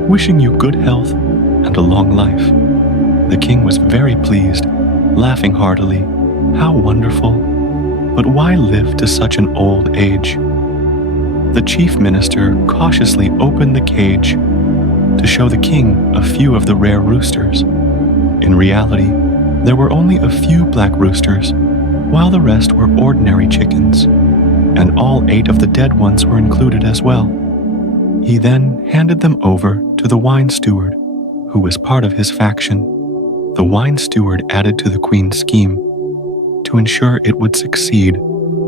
wishing you good health and a long life. The king was very pleased, laughing heartily. How wonderful! But why live to such an old age? The chief minister cautiously opened the cage to show the king a few of the rare roosters. In reality, there were only a few black roosters, while the rest were ordinary chickens, and all 8 of the dead ones were included as well. He then handed them over to the wine steward, who was part of his faction. The wine steward added to the queen's scheme to ensure it would succeed.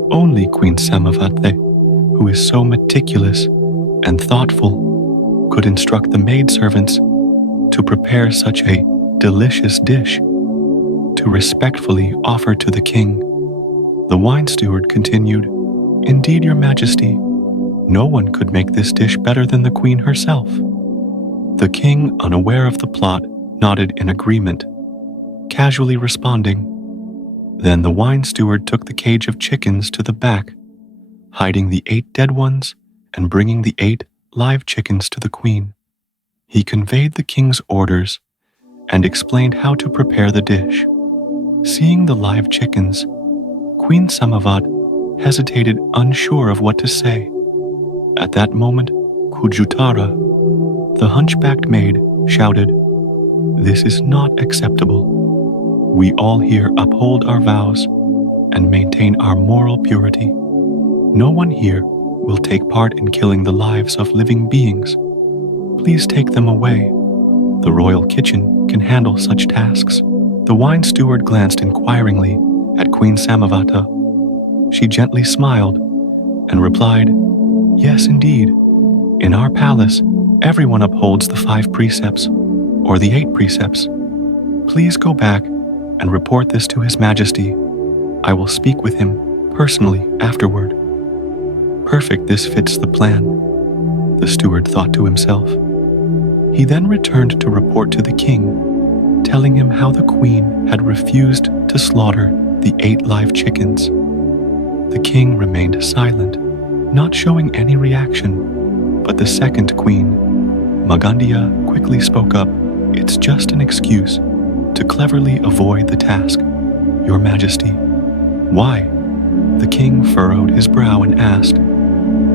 Only Queen Samavati, who is so meticulous and thoughtful could instruct the maidservants to prepare such a delicious dish to respectfully offer to the king. The wine steward continued, "Indeed, Your Majesty, no one could make this dish better than the queen herself." The king, unaware of the plot, nodded in agreement, casually responding. Then the wine steward took the cage of chickens to the back, hiding the 8 dead ones and bringing the 8 live chickens to the queen. He conveyed the king's orders and explained how to prepare the dish. Seeing the live chickens, Queen Samavati hesitated, unsure of what to say. At that moment, Kujutara, the hunchbacked maid, shouted, "This is not acceptable. We all here uphold our vows and maintain our moral purity. No one here will take part in killing the lives of living beings. Please take them away. The royal kitchen can handle such tasks." The wine steward glanced inquiringly at Queen Samavati. She gently smiled and replied, "Yes, indeed. In our palace, everyone upholds the 5 precepts, or the 8 precepts. Please go back and report this to His Majesty. I will speak with him personally afterward." "Perfect, this fits the plan," the steward thought to himself. He then returned to report to the king, telling him how the queen had refused to slaughter the 8 live chickens. The king remained silent, not showing any reaction, but the second queen, Magandia, quickly spoke up. "It's just an excuse to cleverly avoid the task, Your Majesty." "Why?" The king furrowed his brow and asked.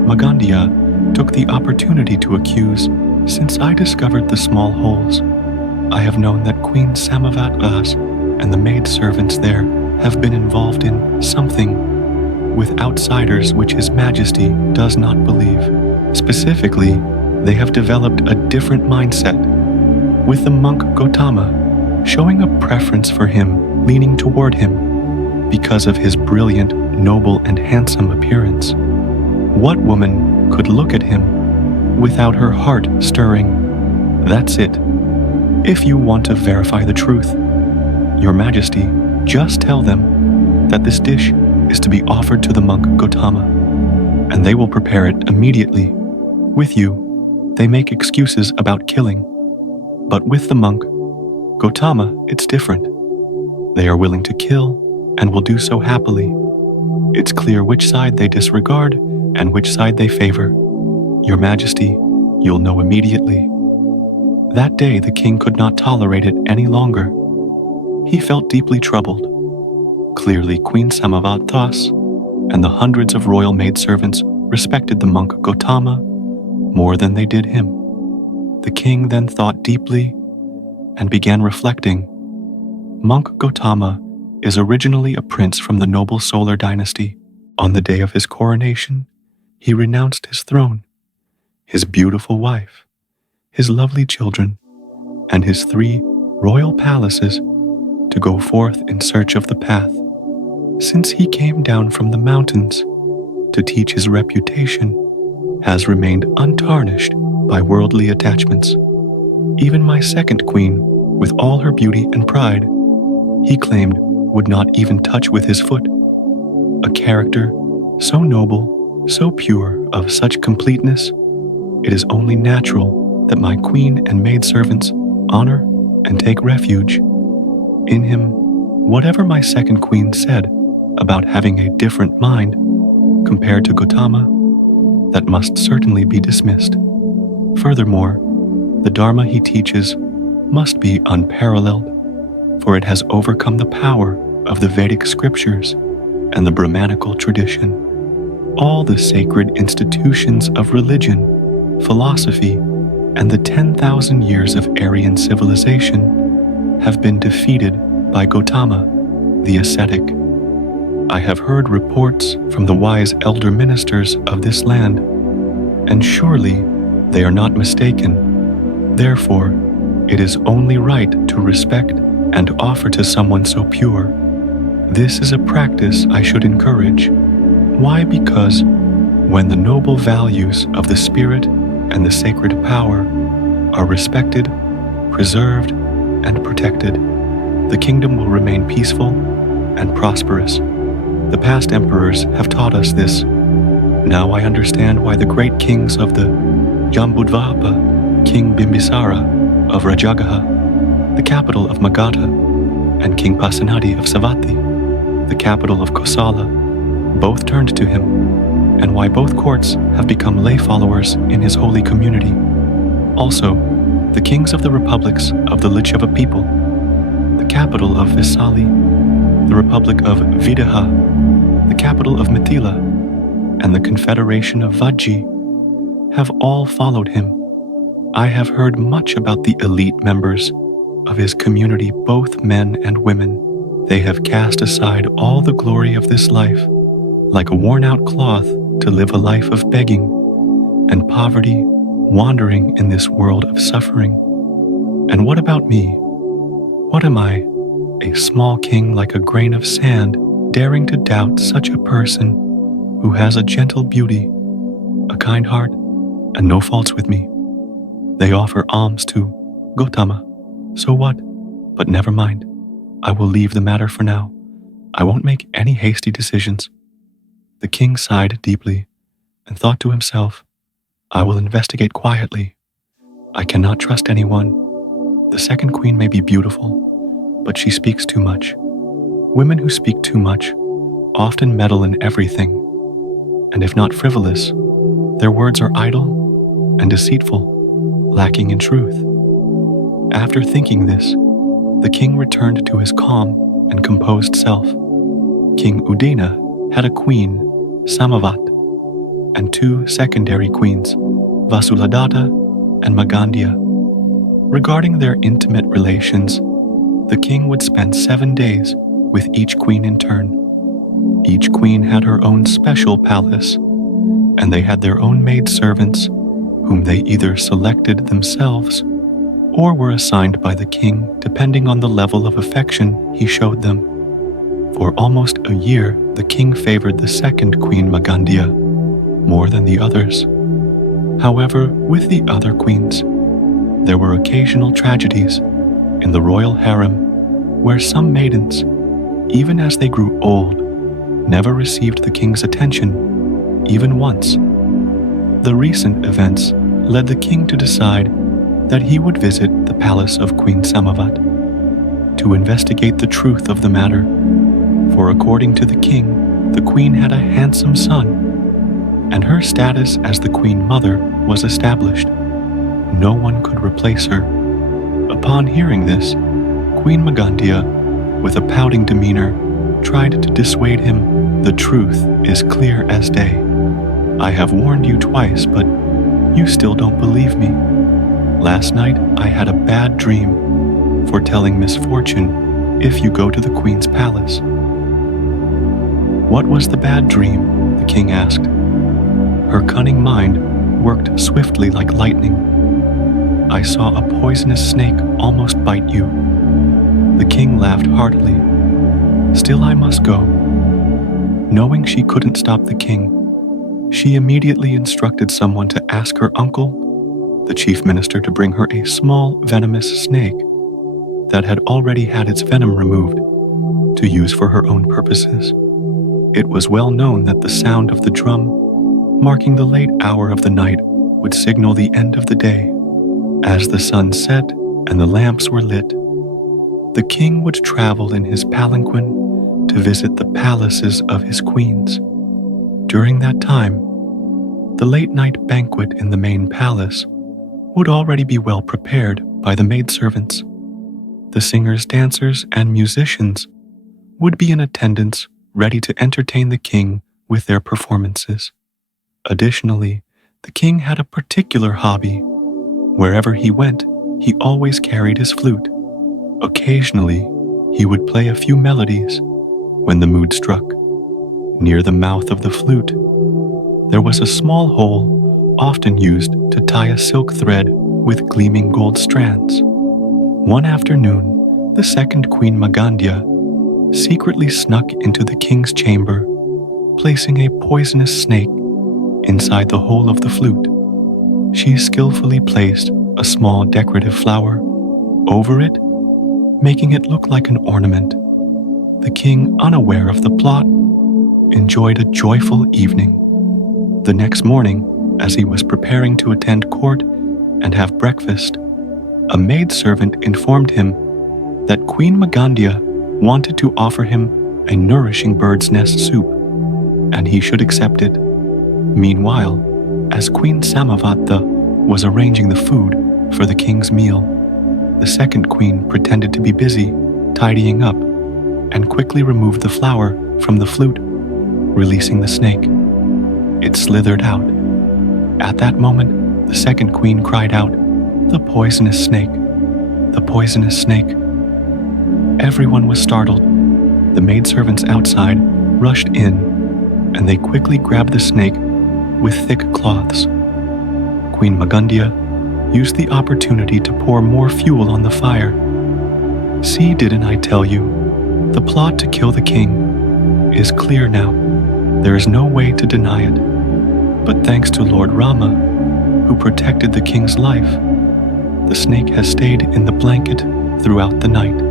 Magandia took the opportunity to accuse, "Since I discovered the small holes, I have known that Queen Samavati and the maidservants there have been involved in something with outsiders which His Majesty does not believe. Specifically, they have developed a different mindset, with the monk Gautama showing a preference for him, leaning toward him, because of his brilliant, noble, and handsome appearance. What woman could look at him without her heart stirring? That's it. If you want to verify the truth, Your Majesty, just tell them that this dish is to be offered to the monk Gautama, and they will prepare it immediately. With you, they make excuses about killing, but with the monk Gautama, it's different. They are willing to kill and will do so happily. It's clear which side they disregard and which side they favor. Your Majesty, you'll know immediately." That day the king could not tolerate it any longer. He felt deeply troubled. Clearly Queen Samavati and the hundreds of royal maidservants respected the monk Gautama more than they did him. The king then thought deeply and began reflecting. Monk Gautama is originally a prince from the noble Solar dynasty. On the day of his coronation, he renounced his throne, his beautiful wife, his lovely children, and his 3 royal palaces to go forth in search of the path. Since he came down from the mountains to teach, his reputation has remained untarnished by worldly attachments. Even my second queen, with all her beauty and pride, he claimed would not even touch with his foot. A character so noble, so pure, of such completeness, it is only natural that my queen and maidservants honor and take refuge in him. Whatever my second queen said about having a different mind compared to Gautama, that must certainly be dismissed. Furthermore, the Dharma he teaches must be unparalleled, for it has overcome the power of the Vedic scriptures and the Brahmanical tradition. All the sacred institutions of religion, philosophy, and the 10,000 years of Aryan civilization have been defeated by Gautama, the ascetic. I have heard reports from the wise elder ministers of this land, and surely they are not mistaken. Therefore, it is only right to respect and offer to someone so pure. This is a practice I should encourage. Why? Because When the noble values of the spirit and the sacred power are respected, preserved, and protected, the kingdom will remain peaceful and prosperous. The past emperors have taught us this. Now I understand why the great kings of the Jambudvapa, King Bimbisara of Rajagaha, the capital of Magadha, and King Pasenadi of Savatthi, the capital of Kosala, both turned to him, and why both courts have become lay followers in his holy community. Also, the kings of the republics of the Lichava people, the capital of Vesali, the republic of Videha, the capital of Mithila, and the confederation of Vajji, have all followed him. I have heard much about the elite members of his community, both men and women. They have cast aside all the glory of this life, like a worn-out cloth, to live a life of begging and poverty, wandering in this world of suffering. And what about me? What am I? A small king like a grain of sand, daring to doubt such a person who has a gentle beauty, a kind heart, and no faults with me. They offer alms to Gautama. So what? But never mind. I will leave the matter for now. I won't make any hasty decisions. The king sighed deeply and thought to himself, I will investigate quietly. I cannot trust anyone. The second queen may be beautiful, but she speaks too much. Women who speak too much often meddle in everything, and if not frivolous, their words are idle and deceitful, lacking in truth. After thinking this, the king returned to his calm and composed self. King Udina had a queen, Samavat, and two secondary queens, Vasuladata and Magandhya. Regarding their intimate relations, the king would spend 7 days with each queen in turn. Each queen had her own special palace, and they had their own maidservants, whom they either selected themselves or were assigned by the king depending on the level of affection he showed them. For almost a year, the king favored the second queen, Magandhya, more than the others. However, with the other queens, there were occasional tragedies in the royal harem where some maidens, even as they grew old, never received the king's attention, even once. The recent events led the king to decide that he would visit the palace of Queen Samavati to investigate the truth of the matter, for according to the king, the queen had a handsome son, and her status as the queen mother was established. No one could replace her. Upon hearing this, Queen Magandhya, with a pouting demeanor, tried to dissuade him. The truth is clear as day. I have warned you twice, but you still don't believe me. Last night, I had a bad dream, foretelling misfortune if you go to the queen's palace. What was the bad dream? The king asked. Her cunning mind worked swiftly like lightning. I saw a poisonous snake almost bite you. The king laughed heartily. Still, I must go. Knowing she couldn't stop the king, she immediately instructed someone to ask her uncle, the chief minister, to bring her a small venomous snake that had already had its venom removed to use for her own purposes. It was well known that the sound of the drum, marking the late hour of the night, would signal the end of the day. As the sun set and the lamps were lit, the king would travel in his palanquin to visit the palaces of his queens. During that time, the late-night banquet in the main palace would already be well prepared by the maidservants. The singers, dancers, and musicians would be in attendance, ready to entertain the king with their performances. Additionally, the king had a particular hobby. Wherever he went, he always carried his flute. Occasionally, he would play a few melodies when the mood struck. Near the mouth of the flute, there was a small hole often used to tie a silk thread with gleaming gold strands. One afternoon, the second queen, Magandhya, secretly snuck into the king's chamber, placing a poisonous snake inside the hole of the flute, she skillfully placed a small decorative flower over it, making it look like an ornament. The king, unaware of the plot, enjoyed a joyful evening. The next morning, as he was preparing to attend court and have breakfast, a maidservant informed him that Queen Magandia wanted to offer him a nourishing bird's nest soup, and he should accept it. Meanwhile, as Queen Samavati was arranging the food for the king's meal, the second queen pretended to be busy tidying up and quickly removed the flower from the flute, releasing the snake. It slithered out. At that moment, the second queen cried out, "The poisonous snake! The poisonous snake!" Everyone was startled. The maidservants outside rushed in, and they quickly grabbed the snake with thick cloths. Queen Magandia used the opportunity to pour more fuel on the fire. "See, didn't I tell you? The plot to kill the king is clear now. There is no way to deny it. But thanks to Lord Rama, who protected the king's life, the snake has stayed in the blanket throughout the night."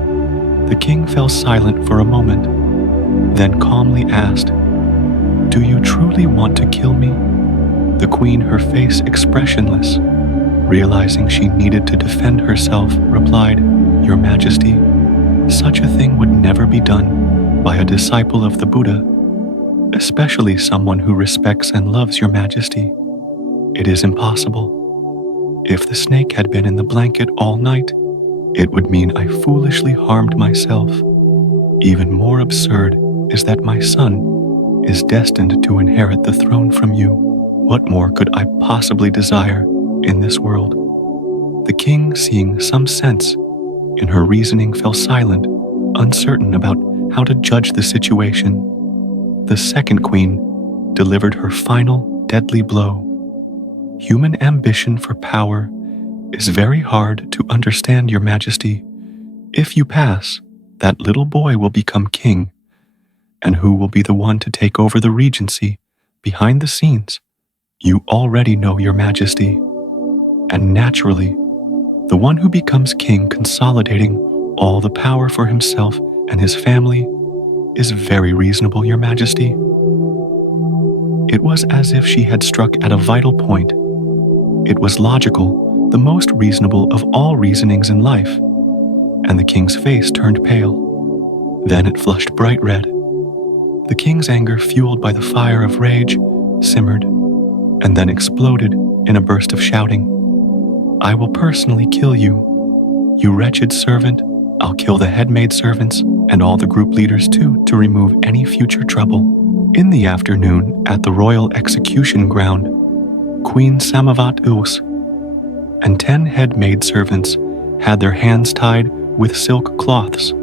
The king fell silent for a moment, then calmly asked, "Do you truly want to kill me?" The queen, her face expressionless, realizing she needed to defend herself, replied, "Your Majesty, such a thing would never be done by a disciple of the Buddha, especially someone who respects and loves Your Majesty. It is impossible. If the snake had been in the blanket all night, it would mean I foolishly harmed myself. Even more absurd is that my son is destined to inherit the throne from you. What more could I possibly desire in this world?" The king, seeing some sense in her reasoning, fell silent, uncertain about how to judge the situation. The second queen delivered her final deadly blow. "Human ambition for power is very hard to understand, Your Majesty. If you pass, that little boy will become king, and who will be the one to take over the regency behind the scenes? You already know, Your Majesty. And naturally, the one who becomes king, consolidating all the power for himself and his family, is very reasonable, Your Majesty." It was as if she had struck at a vital point. It was logical, the most reasonable of all reasonings in life, and the king's face turned pale. Then it flushed bright red. The king's anger, fueled by the fire of rage, simmered, and then exploded in a burst of shouting. "I will personally kill you. You wretched servant, I'll kill the head maid servants and all the group leaders too to remove any future trouble." In the afternoon, at the royal execution ground, Queen Samavati and 10 head maid servants had their hands tied with silk cloths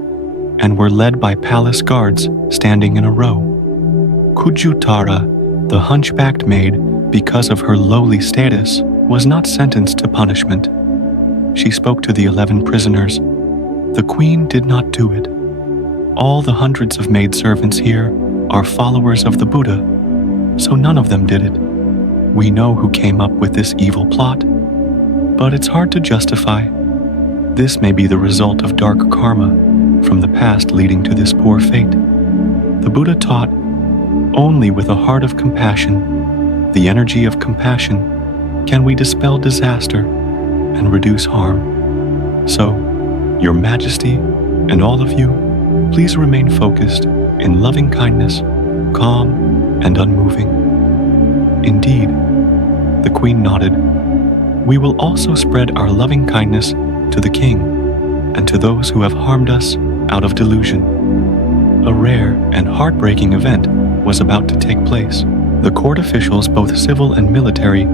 and were led by palace guards standing in a row. Kujutara, the hunchbacked maid, because of her lowly status, was not sentenced to punishment. She spoke to the 11 prisoners. The queen did not do it. All the hundreds of maidservants here are followers of the Buddha, so none of them did it. We know who came up with this evil plot, but it's hard to justify. This may be the result of dark karma from the past leading to this poor fate. The Buddha taught, only with a heart of compassion, the energy of compassion, can we dispel disaster and reduce harm. So, Your Majesty and all of you, please remain focused in loving kindness, calm and unmoving. Indeed, the queen nodded. We will also spread our loving kindness to the king and to those who have harmed us out of delusion. A rare and heartbreaking event was about to take place. The court officials, both civil and military,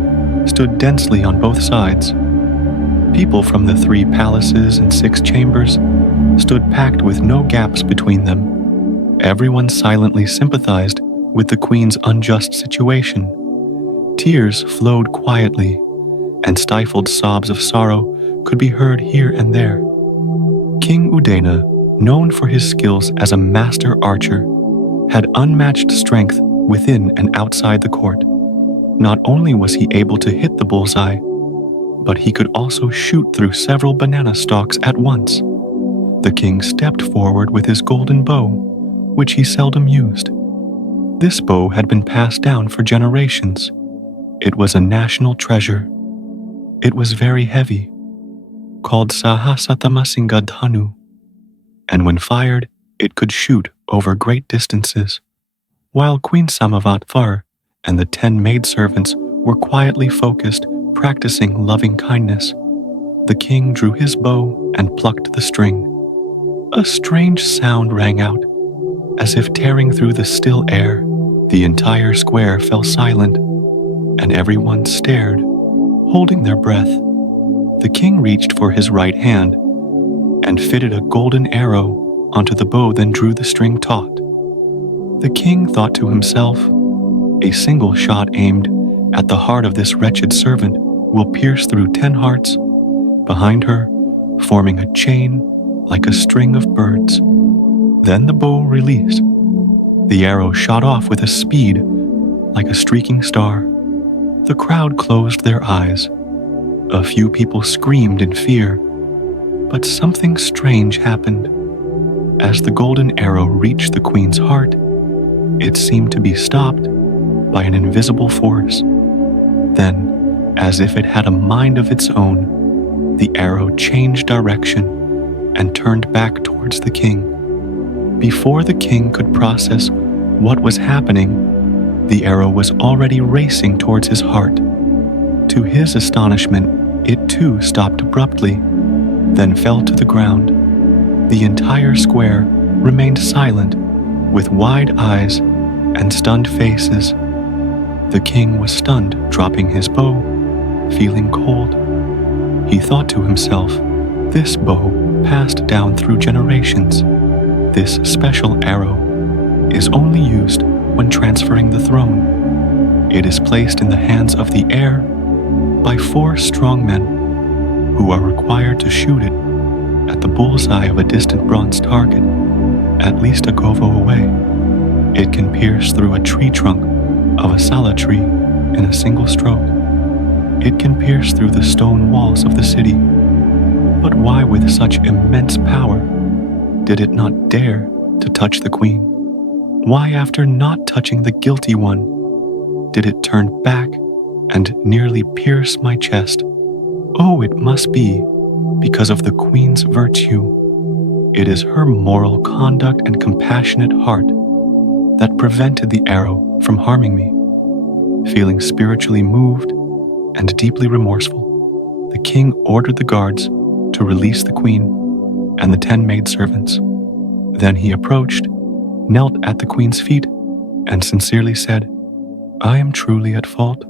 stood densely on both sides. People from the 3 palaces and 6 chambers stood packed with no gaps between them. Everyone silently sympathized with the queen's unjust situation. Tears flowed quietly, and stifled sobs of sorrow could be heard here and there. King Udena, known for his skills as a master archer, had unmatched strength within and outside the court. Not only was he able to hit the bullseye, but he could also shoot through several banana stalks at once. The king stepped forward with his golden bow, which he seldom used. This bow had been passed down for generations. It was a national treasure. It was very heavy, called Sahasatamasingadhanu, and when fired, it could shoot over great distances. While Queen Samavati and the 10 maidservants were quietly focused, practicing loving kindness, the king drew his bow and plucked the string. A strange sound rang out, as if tearing through the still air. The entire square fell silent, and everyone stared, holding their breath. The king reached for his right hand and fitted a golden arrow onto the bow, then drew the string taut. The king thought to himself, "A single shot aimed at the heart of this wretched servant will pierce through 10 hearts behind her, forming a chain like a string of birds." Then the bow released. The arrow shot off with a speed like a streaking star. The crowd closed their eyes. A few people screamed in fear, but something strange happened. As the golden arrow reached the queen's heart, it seemed to be stopped by an invisible force. Then, as if it had a mind of its own, the arrow changed direction and turned back towards the king. Before the king could process what was happening, the arrow was already racing towards his heart. To his astonishment, it too stopped abruptly, then fell to the ground. The entire square remained silent, with wide eyes and stunned faces. The king was stunned, dropping his bow, feeling cold. He thought to himself, "This bow passed down through generations. This special arrow is only used when transferring the throne. It is placed in the hands of the heir by 4 strong men who are required to shoot it at the bullseye of a distant bronze target, at least a kovo away. It can pierce through a tree trunk of a sala tree in a single stroke. It can pierce through the stone walls of the city. But why, with such immense power, did it not dare to touch the queen? Why, after not touching the guilty one, did it turn back and nearly pierce my chest? Oh, it must be because of the queen's virtue. It is her moral conduct and compassionate heart that prevented the arrow from harming me." Feeling spiritually moved and deeply remorseful, the king ordered the guards to release the queen and the 10 maidservants. Then he approached, knelt at the queen's feet, and sincerely said, "I am truly at fault.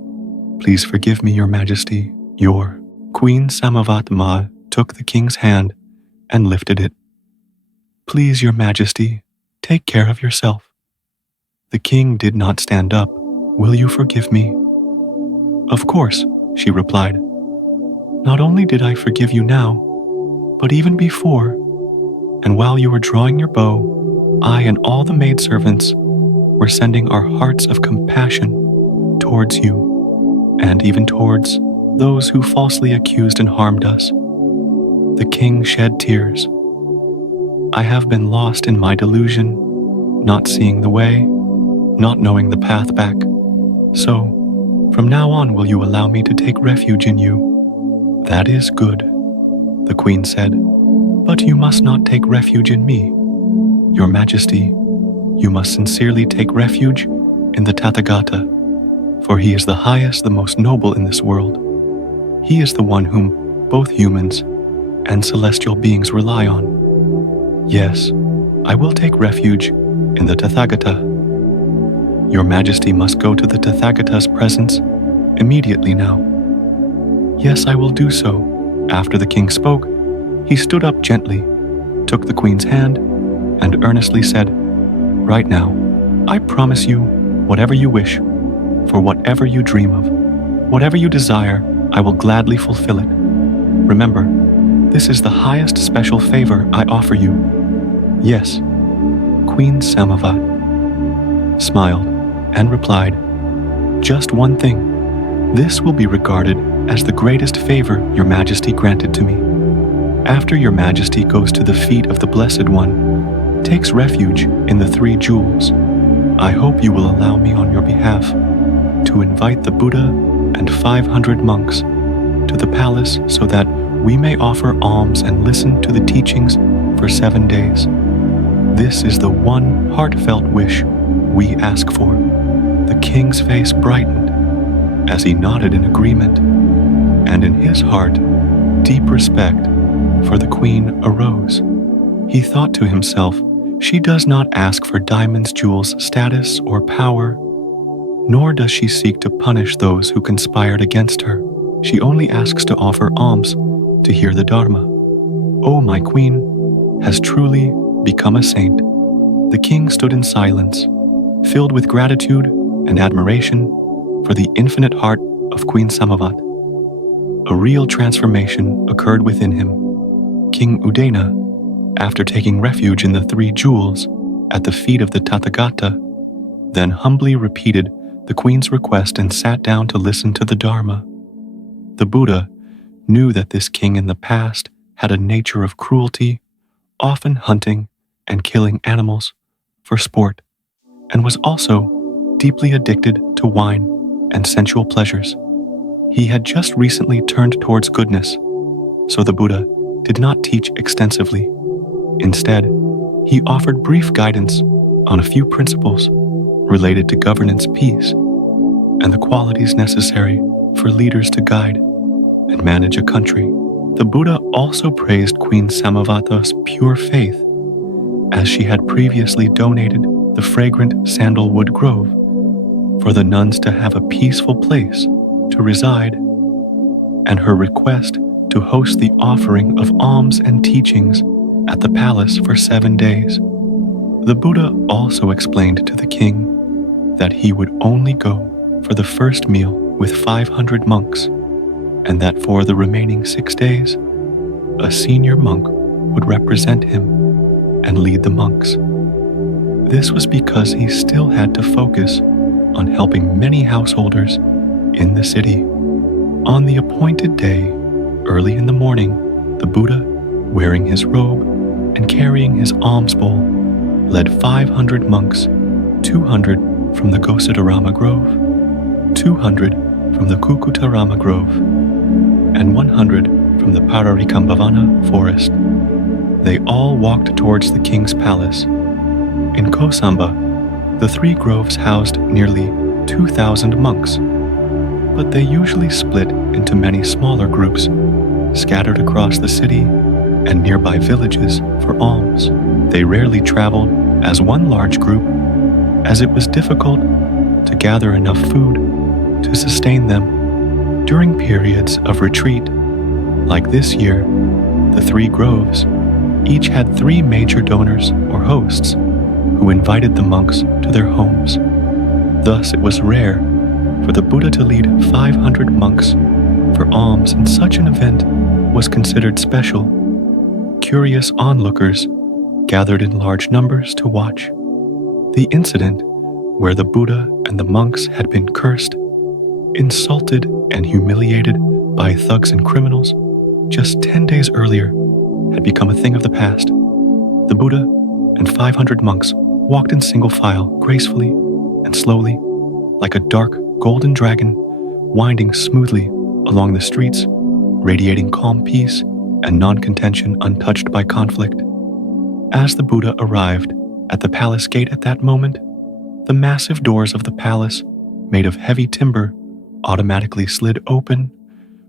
Please forgive me, your majesty." Your Queen Samavati took the king's hand and lifted it. "Please, your majesty, take care of yourself." The king did not stand up. "Will you forgive me?" "Of course," she replied. "Not only did I forgive you now, but even before, and while you were drawing your bow, I and all the maidservants were sending our hearts of compassion towards you, and even towards those who falsely accused and harmed us." The king shed tears. "I have been lost in my delusion, not seeing the way, not knowing the path back. So, from now on, will you allow me to take refuge in you?" "That is good," the queen said, "but you must not take refuge in me. Your majesty, you must sincerely take refuge in the Tathagata, for he is the highest, the most noble in this world. He is the one whom both humans and celestial beings rely on. Yes, I will take refuge in the Tathagata. Your majesty must go to the Tathagata's presence immediately now." "Yes, I will do so." After the king spoke, he stood up gently, took the queen's hand, and earnestly said, "Right now, I promise you whatever you wish, for whatever you dream of, whatever you desire, I will gladly fulfill it. Remember, this is the highest special favor I offer you." "Yes." Queen Samavati smiled and replied, "Just one thing. This will be regarded as the greatest favor your majesty granted to me. After your majesty goes to the feet of the Blessed One, takes refuge in the 3 jewels, I hope you will allow me on your behalf to invite the Buddha and 500 monks to the palace so that we may offer alms and listen to the teachings for 7 days. This is the one heartfelt wish we ask for. The king's face brightened as he nodded in agreement, and in his heart, deep respect for the queen arose. He thought to himself, she does not ask for diamonds, jewels, status, or power, nor does she seek to punish those who conspired against her. She only asks to offer alms to hear the Dharma. Oh, my queen has truly become a saint. The king stood in silence, filled with gratitude and admiration for the infinite heart of Queen Samavati. A real transformation occurred within him. King Udena, after taking refuge in the 3 jewels at the feet of the Tathagata, then humbly repeated the queen's request and sat down to listen to the Dharma. The Buddha knew that this king in the past had a nature of cruelty, often hunting and killing animals for sport, and was also deeply addicted to wine and sensual pleasures. He had just recently turned towards goodness, so the Buddha did not teach extensively. Instead, he offered brief guidance on a few principles related to governance, peace, and the qualities necessary for leaders to guide and manage a country. The Buddha also praised Queen Samavati's pure faith, as she had previously donated the fragrant sandalwood grove for the nuns to have a peaceful place to reside, and her request to host the offering of alms and teachings at the palace for 7 days. The Buddha also explained to the king that he would only go for the first meal with 500 monks, and that for the remaining 6 days, a senior monk would represent him and lead the monks. This was because he still had to focus on helping many householders in the city. On the appointed day, early in the morning, the Buddha, wearing his robe and carrying his alms bowl, led 500 monks, 200 from the Gositarama Grove, 200 from the Kukutarama Grove, and 100 from the Pararikambhavana forest. They all walked towards the king's palace. In Kosamba, the 3 groves housed nearly 2,000 monks, but they usually split into many smaller groups, scattered across the city and nearby villages for alms. They rarely traveled as one large group, as it was difficult to gather enough food to sustain them. During periods of retreat, like this year, the 3 groves each had 3 major donors or hosts who invited the monks to their homes. Thus, it was rare for the Buddha to lead 500 monks for alms, and such an event was considered special. Curious onlookers gathered in large numbers to watch. The incident where the Buddha and the monks had been cursed, insulted, and humiliated by thugs and criminals just 10 days earlier had become a thing of the past. The Buddha and 500 monks walked in single file, gracefully and slowly, like a dark golden dragon winding smoothly along the streets, radiating calm peace and non-contention untouched by conflict. As the Buddha arrived at the palace gate at that moment, the massive doors of the palace, made of heavy timber, automatically slid open,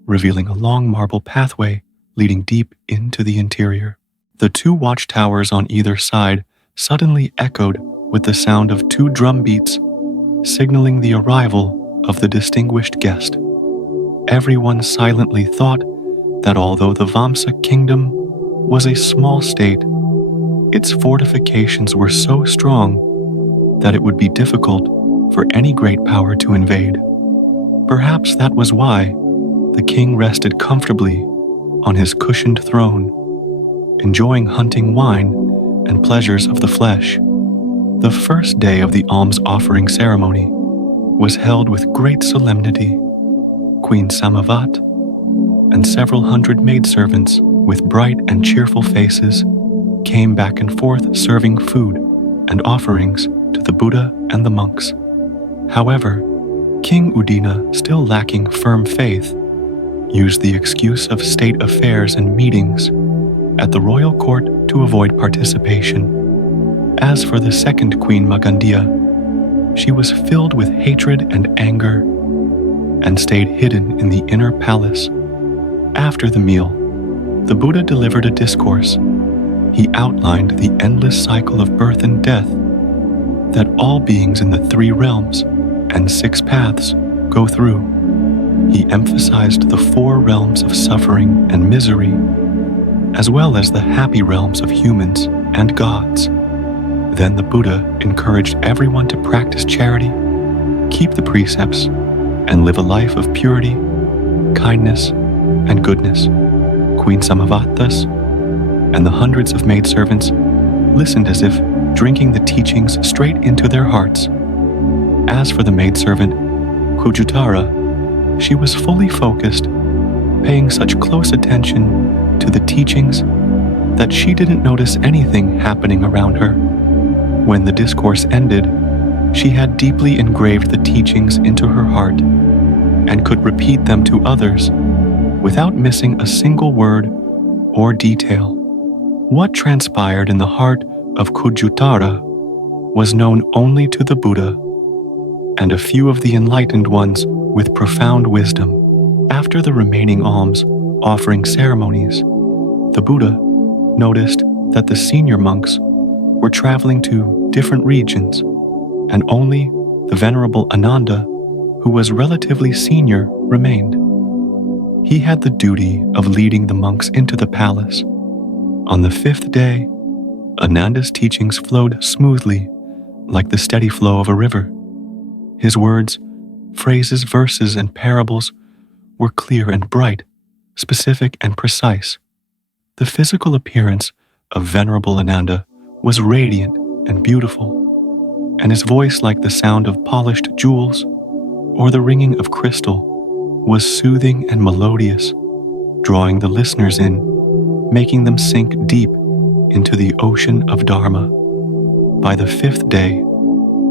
revealing a long marble pathway leading deep into the interior. The 2 watchtowers on either side suddenly echoed with the sound of 2 drum beats, signaling the arrival of the distinguished guest. Everyone silently thought that although the Vamsa kingdom was a small state, its fortifications were so strong that it would be difficult for any great power to invade. Perhaps that was why the king rested comfortably on his cushioned throne, enjoying hunting wine and pleasures of the flesh. The first day of the alms offering ceremony was held with great solemnity. Queen Samavati, and several hundred maidservants with bright and cheerful faces came back and forth serving food and offerings to the Buddha and the monks. However, King Udina, still lacking firm faith, used the excuse of state affairs and meetings at the royal court to avoid participation. As for the second Queen Magandia, she was filled with hatred and anger and stayed hidden in the inner palace. After the meal, the Buddha delivered a discourse. He outlined the endless cycle of birth and death that all beings in the 3 realms and 6 paths go through. He emphasized the 4 realms of suffering and misery, as well as the happy realms of humans and gods. Then the Buddha encouraged everyone to practice charity, keep the precepts, and live a life of purity, kindness, and goodness. Queen Samavati thus, and the hundreds of maidservants listened as if drinking the teachings straight into their hearts. As for the maidservant, Kujutara, she was fully focused, paying such close attention to the teachings that she didn't notice anything happening around her. When the discourse ended, she had deeply engraved the teachings into her heart and could repeat them to others without missing a single word or detail. What transpired in the heart of Kujutara was known only to the Buddha and a few of the enlightened ones with profound wisdom. After the remaining alms offering ceremonies, the Buddha noticed that the senior monks were traveling to different regions, and only the Venerable Ananda, who was relatively senior, remained. He had the duty of leading the monks into the palace. On the 5th day, Ananda's teachings flowed smoothly, like the steady flow of a river. His words, phrases, verses, and parables were clear and bright, specific and precise. The physical appearance of Venerable Ananda was radiant and beautiful, and his voice, like the sound of polished jewels or the ringing of crystal, was soothing and melodious, drawing the listeners in, making them sink deep into the ocean of Dharma. By the 5th day,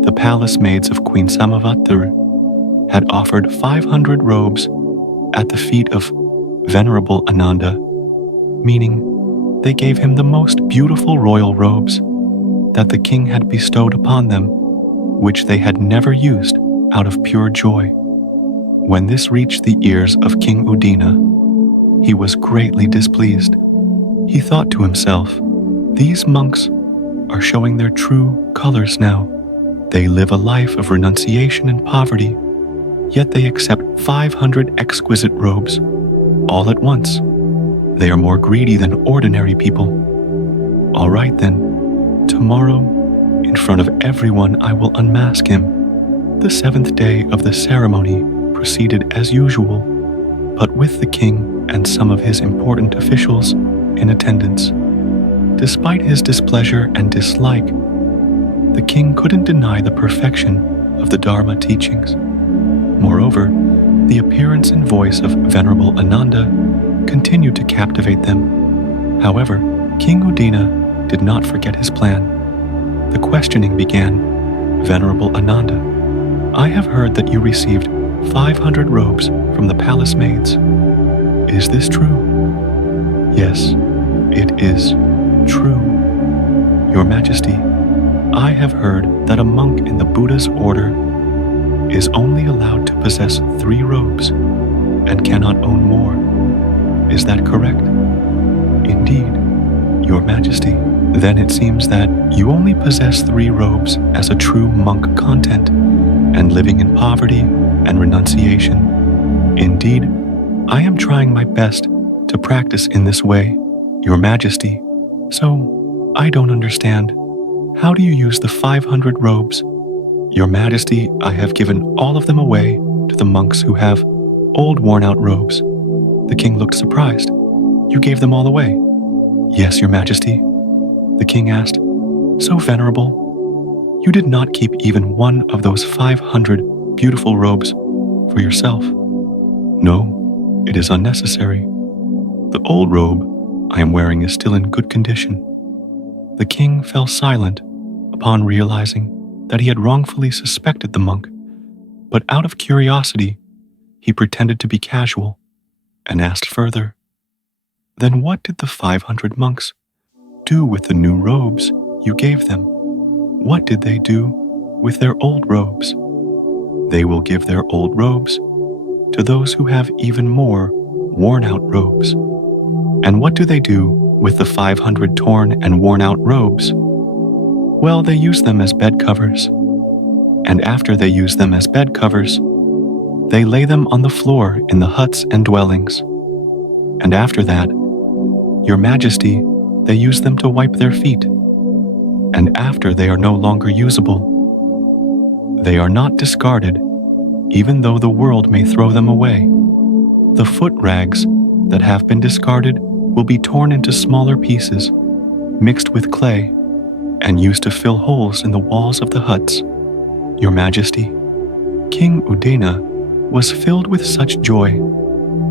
the palace maids of Queen Samavati had offered 500 robes at the feet of Venerable Ananda, meaning they gave him the most beautiful royal robes that the king had bestowed upon them, which they had never used out of pure joy. When this reached the ears of King Udina, he was greatly displeased. He thought to himself, "These monks are showing their true colors now. They live a life of renunciation and poverty, yet they accept 500 exquisite robes all at once. They are more greedy than ordinary people. All right then, tomorrow, in front of everyone, I will unmask him." The 7th day of the ceremony proceeded as usual, but with the king and some of his important officials in attendance. Despite his displeasure and dislike, the king couldn't deny the perfection of the Dharma teachings. Moreover, the appearance and voice of Venerable Ananda continued to captivate them. However, King Udina did not forget his plan. The questioning began. "Venerable Ananda, I have heard that you received 500 robes from the palace maids. Is this true?" "Yes, it is true. Your Majesty, I have heard that a monk in the Buddha's order is only allowed to possess 3 robes and cannot own more. Is that correct?" "Indeed, Your Majesty." "Then it seems that you only possess 3 robes as a true monk content and living in poverty and renunciation." "Indeed, I am trying my best to practice in this way, Your Majesty. So, I don't understand. How do you use the 500 robes?" "Your Majesty, I have given all of them away to the monks who have old worn-out robes." The king looked surprised. "You gave them all away?" "Yes, Your Majesty." The king asked, "So venerable, you did not keep even one of those 500 beautiful robes for yourself?" No, it is unnecessary. The old robe I am wearing is still in good condition. The king fell silent upon realizing that he had wrongfully suspected the monk, but out of curiosity, he pretended to be casual and asked further, "Then what did the 500 monks do with the new robes you gave them? What did they do with their old robes?" "They will give their old robes to those who have even more worn-out robes." "And what do they do with the 500 torn and worn-out robes?" "Well, they use them as bed covers. And after they use them as bed covers, they lay them on the floor in the huts and dwellings. And after that, Your Majesty, they use them to wipe their feet. And after they are no longer usable, they are not discarded, even though the world may throw them away. The foot rags that have been discarded will be torn into smaller pieces, mixed with clay, and used to fill holes in the walls of the huts. Your Majesty." King Udena was filled with such joy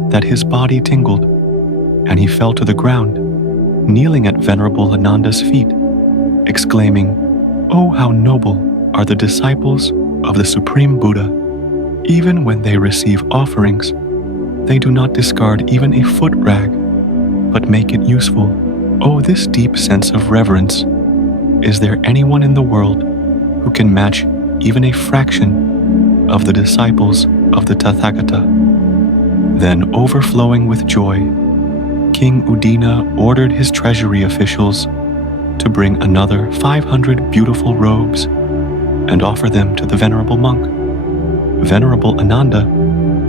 that his body tingled, and he fell to the ground, kneeling at Venerable Ananda's feet, exclaiming, "Oh, how noble are the disciples of the Supreme Buddha! Even when they receive offerings, they do not discard even a foot rag, but make it useful. Oh, this deep sense of reverence! Is there anyone in the world who can match even a fraction of the disciples of the Tathagata?" Then, overflowing with joy, King Udina ordered his treasury officials to bring another 500 beautiful robes and offer them to the venerable monk. Venerable Ananda,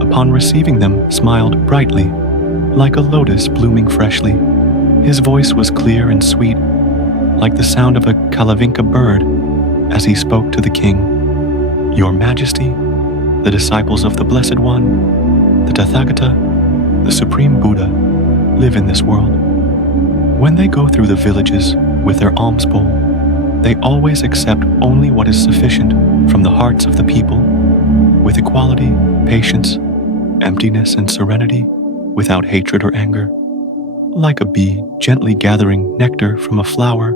upon receiving them, smiled brightly, like a lotus blooming freshly. His voice was clear and sweet, like the sound of a kalavinka bird, as he spoke to the king. "Your Majesty, the disciples of the Blessed One, the Tathagata, the Supreme Buddha, live in this world. When they go through the villages with their alms bowl, they always accept only what is sufficient from the hearts of the people, with equality, patience, emptiness, and serenity, without hatred or anger, like a bee gently gathering nectar from a flower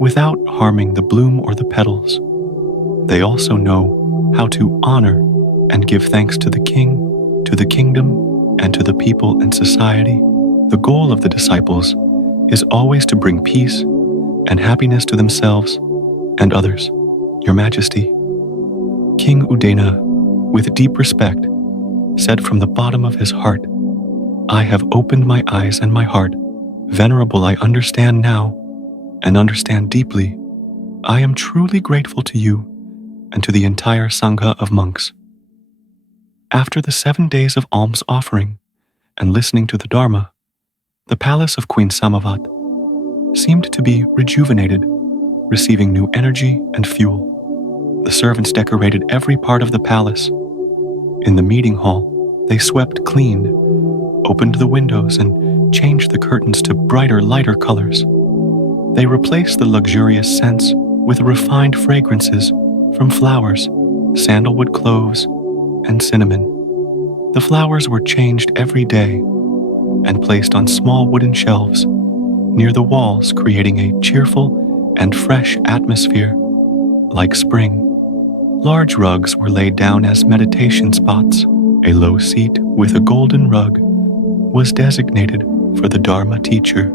without harming the bloom or the petals. They also know how to honor and give thanks to the king, to the kingdom, and to the people and society. The goal of the disciples is always to bring peace and happiness to themselves and others. Your Majesty." King Udena, with deep respect, said from the bottom of his heart, "I have opened my eyes and my heart. Venerable, I understand now, and understand deeply. I am truly grateful to you and to the entire Sangha of monks." After the 7 days of alms offering and listening to the Dharma, the palace of Queen Samavati seemed to be rejuvenated, receiving new energy and fuel. The servants decorated every part of the palace. In the meeting hall, they swept clean, opened the windows, and changed the curtains to brighter, lighter colors. They replaced the luxurious scents with refined fragrances from flowers, sandalwood cloves, and cinnamon. The flowers were changed every day and placed on small wooden shelves near the walls, creating a cheerful and fresh atmosphere, like spring. Large rugs were laid down as meditation spots. A low seat with a golden rug was designated for the Dharma teacher,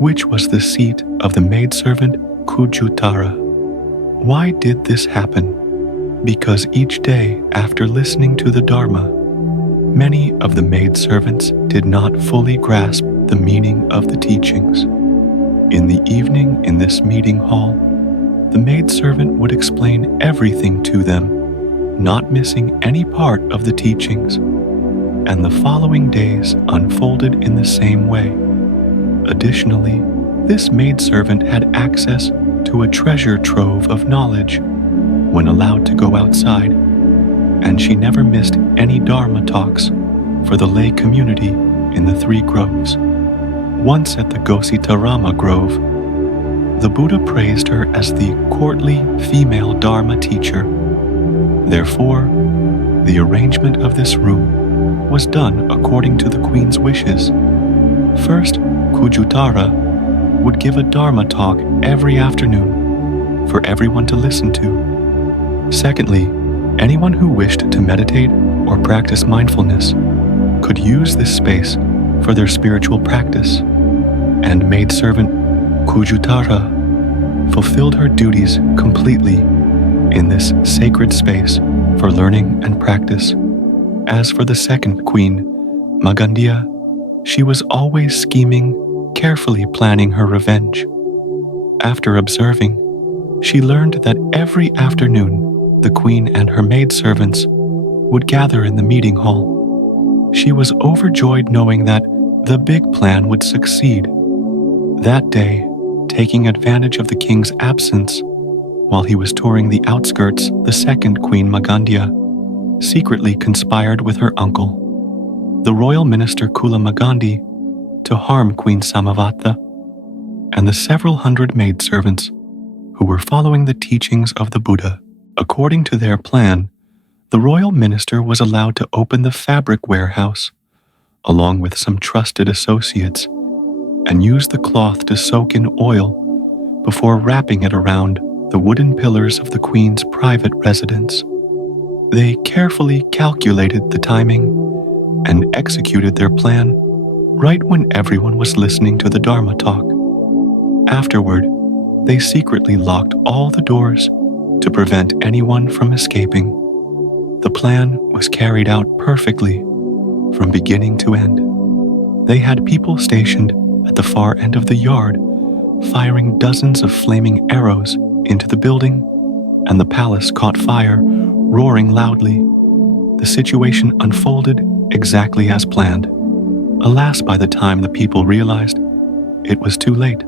which was the seat of the maidservant Kujutara. Why did this happen? Because each day after listening to the Dharma, many of the maidservants did not fully grasp the meaning of the teachings. In the evening in this meeting hall, the maidservant would explain everything to them, not missing any part of the teachings, and the following days unfolded in the same way. Additionally, this maidservant had access to a treasure trove of knowledge when allowed to go outside, and she never missed any Dharma talks for the lay community in the 3 groves. Once at the Gositarama Grove, the Buddha praised her as the courtly female Dharma teacher. Therefore, the arrangement of this room was done according to the queen's wishes. First, Kujutara would give a Dharma talk every afternoon for everyone to listen to. Secondly, anyone who wished to meditate or practice mindfulness could use this space for their spiritual practice, and maidservant Kujutara fulfilled her duties completely in this sacred space for learning and practice. As for the second queen, Magandia, she was always scheming, carefully planning her revenge. After observing, she learned that every afternoon the queen and her maidservants would gather in the meeting hall. She was overjoyed knowing that the big plan would succeed. That day, taking advantage of the king's absence, while he was touring the outskirts, the second Queen Magandia secretly conspired with her uncle, the royal minister Kula Magandi, to harm Queen Samavati and the several hundred maidservants who were following the teachings of the Buddha. According to their plan, the royal minister was allowed to open the fabric warehouse, along with some trusted associates, and use the cloth to soak in oil before wrapping it around the wooden pillars of the queen's private residence. They carefully calculated the timing and executed their plan right when everyone was listening to the Dharma talk. Afterward, they secretly locked all the doors to prevent anyone from escaping. The plan was carried out perfectly from beginning to end. They had people stationed at the far end of the yard, firing dozens of flaming arrows into the building, and the palace caught fire, roaring loudly. The situation unfolded exactly as planned. Alas, by the time the people realized, it was too late.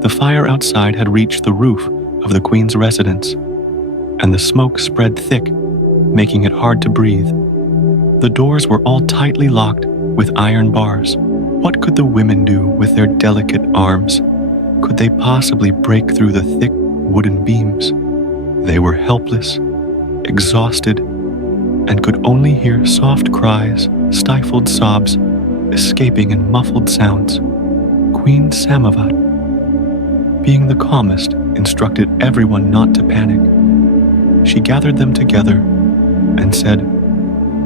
The fire outside had reached the roof of the queen's residence, and the smoke spread thick, making it hard to breathe. The doors were all tightly locked with iron bars. What could the women do with their delicate arms? Could they possibly break through the thick wooden beams? They were helpless, exhausted, and could only hear soft cries, stifled sobs, escaping in muffled sounds. Queen Samavati, being the calmest, instructed everyone not to panic. She gathered them together and said,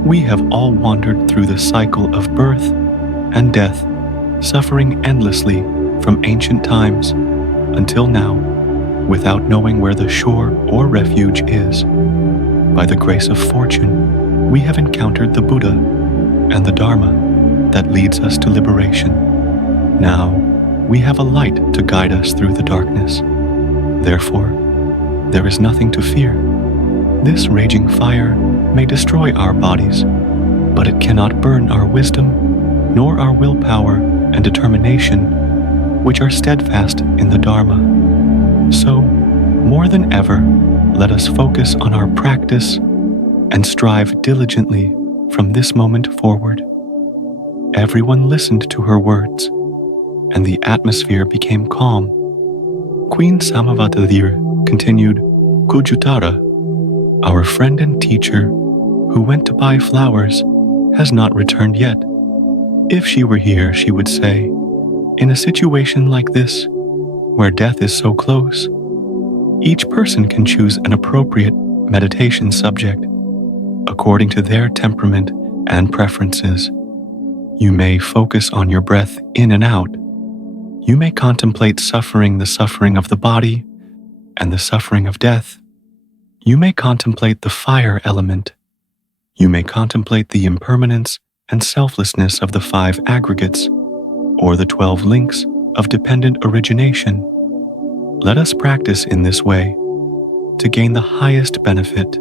"We have all wandered through the cycle of birth and death, suffering endlessly from ancient times until now, without knowing where the shore or refuge is. By the grace of fortune, we have encountered the Buddha and the Dharma that leads us to liberation. Now, we have a light to guide us through the darkness. Therefore, there is nothing to fear. This raging fire may destroy our bodies, but it cannot burn our wisdom, nor our willpower and determination, which are steadfast in the Dharma. So, more than ever, let us focus on our practice and strive diligently from this moment forward." Everyone listened to her words, and the atmosphere became calm. Queen Samavati continued, "Kujutara, our friend and teacher, who went to buy flowers, has not returned yet. If she were here, she would say, in a situation like this, where death is so close, each person can choose an appropriate meditation subject according to their temperament and preferences. You may focus on your breath in and out. You may contemplate the suffering of the body and the suffering of death. You may contemplate the fire element. You may contemplate the impermanence and selflessness of the 5 aggregates, or the 12 links of dependent origination. Let us practice in this way to gain the highest benefit.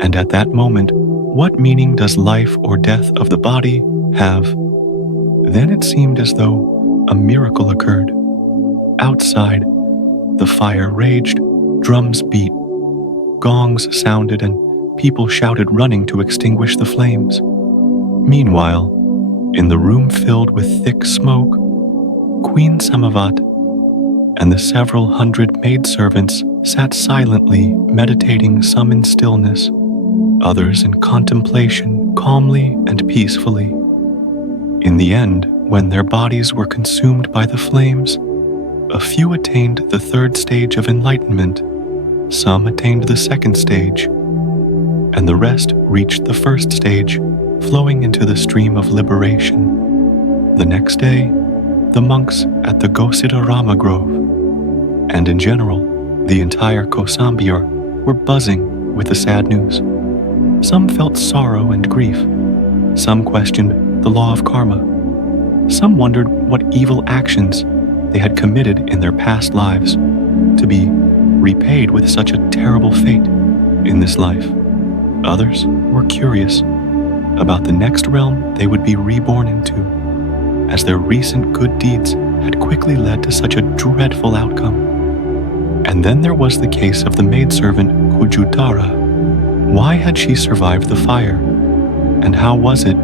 And at that moment, what meaning does life or death of the body have?" Then it seemed as though a miracle occurred. Outside, the fire raged, drums beat, gongs sounded, and people shouted, running to extinguish the flames. Meanwhile, in the room filled with thick smoke, Queen Samavati and the several hundred maidservants sat silently meditating, some in stillness, others in contemplation, calmly and peacefully. In the end, when their bodies were consumed by the flames, a few attained the third stage of enlightenment, some attained the second stage, and the rest reached the first stage, flowing into the stream of liberation. The next day, the monks at the Gositarama Grove, and in general, the entire Kosambir, were buzzing with the sad news. Some felt sorrow and grief. Some questioned the law of karma. Some wondered what evil actions they had committed in their past lives to be repaid with such a terrible fate in this life. Others were curious about the next realm they would be reborn into, as their recent good deeds had quickly led to such a dreadful outcome. And then there was the case of the maidservant Kujutara. Why had she survived the fire? And how was it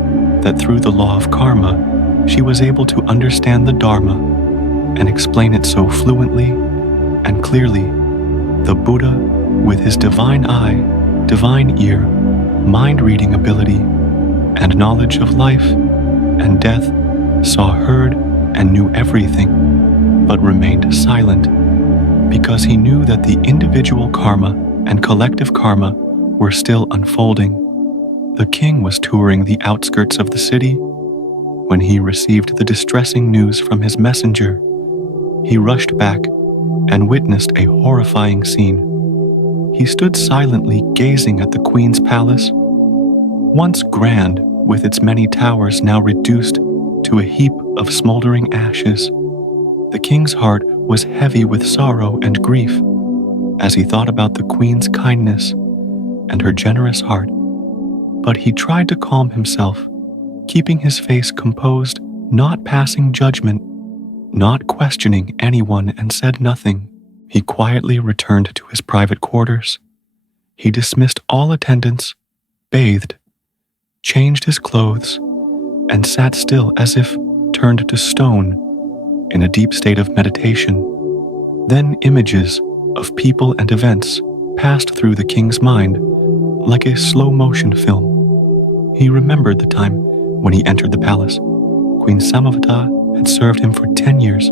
that through the law of karma, she was able to understand the Dharma and explain it so fluently and clearly? The Buddha, with his divine eye, divine ear, mind-reading ability, and knowledge of life and death, saw, heard, and knew everything, but remained silent, because he knew that the individual karma and collective karma were still unfolding. The king was touring the outskirts of the city when he received the distressing news from his messenger. He rushed back and witnessed a horrifying scene. He stood silently gazing at the queen's palace, once grand with its many towers now reduced to a heap of smoldering ashes. The king's heart was heavy with sorrow and grief as he thought about the queen's kindness and her generous heart. But he tried to calm himself, keeping his face composed, not passing judgment, not questioning anyone, and said nothing. He quietly returned to his private quarters. He dismissed all attendants, bathed, changed his clothes, and sat still as if turned to stone in a deep state of meditation. Then images of people and events passed through the king's mind like a slow-motion film. He remembered the time when he entered the palace. Queen Samavati had served him for 10 years,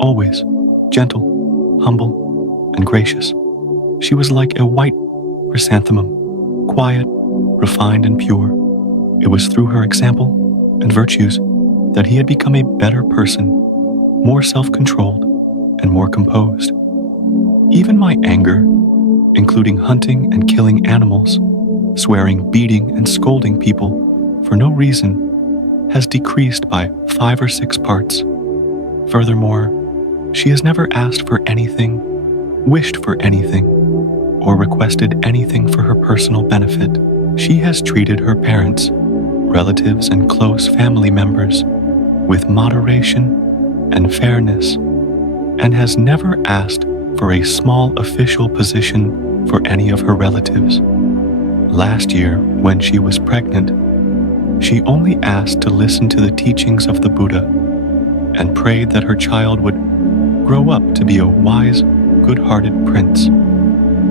always gentle, humble, and gracious. She was like a white chrysanthemum, quiet, refined, and pure. It was through her example and virtues that he had become a better person, more self-controlled, and more composed. Even my anger, including hunting and killing animals, swearing, beating, and scolding people for no reason, has decreased by 5 or 6 parts. Furthermore, she has never asked for anything, wished for anything, or requested anything for her personal benefit. She has treated her parents, relatives, and close family members with moderation and fairness, and has never asked for a small official position for any of her relatives. Last year, when she was pregnant, she only asked to listen to the teachings of the Buddha and prayed that her child would grow up to be a wise, good-hearted prince.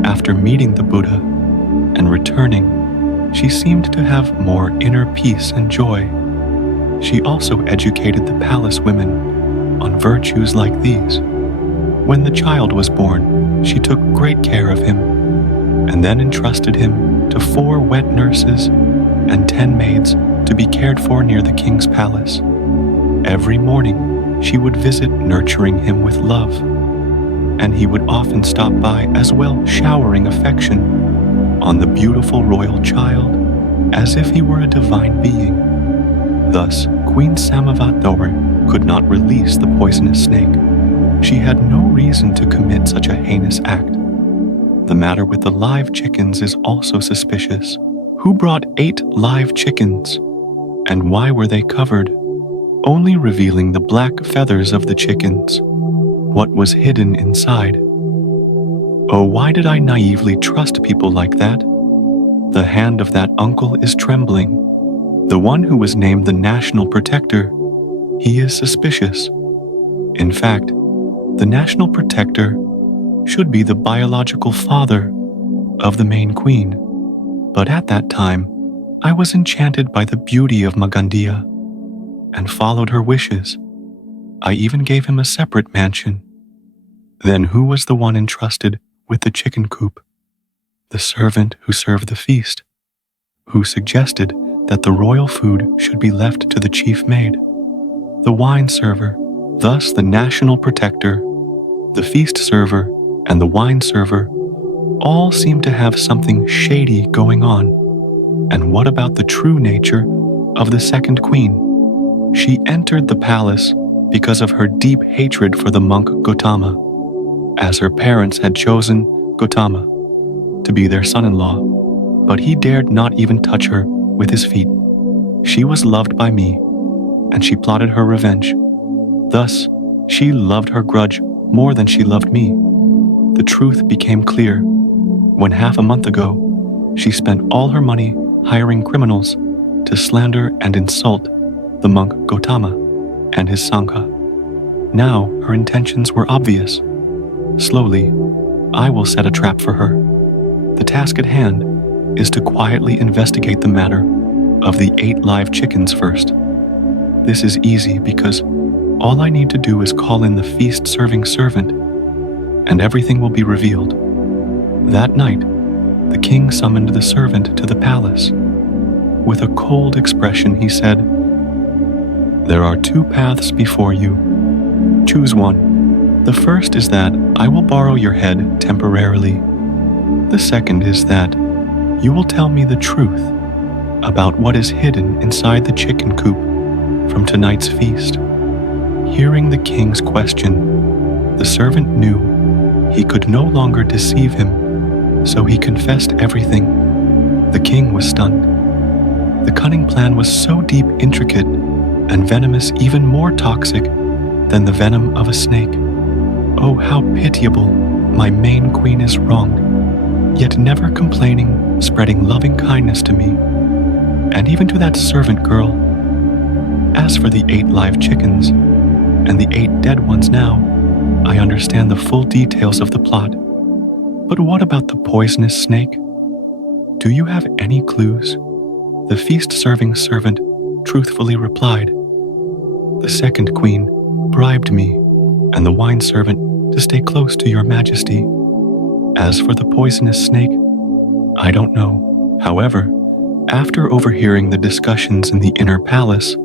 After meeting the Buddha and returning, she seemed to have more inner peace and joy. She also educated the palace women on virtues like these. When the child was born, she took great care of him, and then entrusted him to 4 wet nurses and 10 maids to be cared for near the king's palace. Every morning, she would visit, nurturing him with love, and he would often stop by as well, showering affection on the beautiful royal child as if he were a divine being. Thus, Queen Samavati could not release the poisonous snake. She had no reason to commit such a heinous act. The matter with the live chickens is also suspicious. Who brought 8 live chickens? And why were they covered, only revealing the black feathers of the chickens? What was hidden inside? Oh, why did I naively trust people like that? The hand of that uncle is trembling. The one who was named the National Protector, he is suspicious. In fact, the National Protector should be the biological father of the main queen. But at that time, I was enchanted by the beauty of Magandia and followed her wishes. I even gave him a separate mansion. Then who was the one entrusted with the chicken coop? The servant who served the feast, who suggested that the royal food should be left to the chief maid. The wine server, thus the national protector, the feast server, and the wine server all seem to have something shady going on. And what about the true nature of the second queen? She entered the palace because of her deep hatred for the monk Gautama, as her parents had chosen Gautama to be their son-in-law, but he dared not even touch her with his feet. She was loved by me, and she plotted her revenge. Thus, she loved her grudge more than she loved me. The truth became clear when half a month ago, she spent all her money hiring criminals to slander and insult the monk Gautama and his Sangha. Now her intentions were obvious. Slowly, I will set a trap for her. The task at hand is to quietly investigate the matter of the 8 live chickens first. This is easy because all I need to do is call in the feast-serving servant, and everything will be revealed. That night, the king summoned the servant to the palace. With a cold expression, he said, "There are 2 paths before you. Choose one. The first is that I will borrow your head temporarily. The second is that you will tell me the truth about what is hidden inside the chicken coop from tonight's feast." Hearing the king's question, the servant knew he could no longer deceive him, so he confessed everything. The king was stunned. The cunning plan was so deep, intricate, and venomous, even more toxic than the venom of a snake. Oh, how pitiable my main queen is wronged, yet never complaining, spreading loving kindness to me, and even to that servant girl. As for the 8 live chickens, and the 8 dead ones now, I understand the full details of the plot. But what about the poisonous snake? Do you have any clues? The feast-serving servant truthfully replied, "The second queen bribed me and the wine servant to stay close to your majesty. As for the poisonous snake, I don't know." However, after overhearing the discussions in the inner palace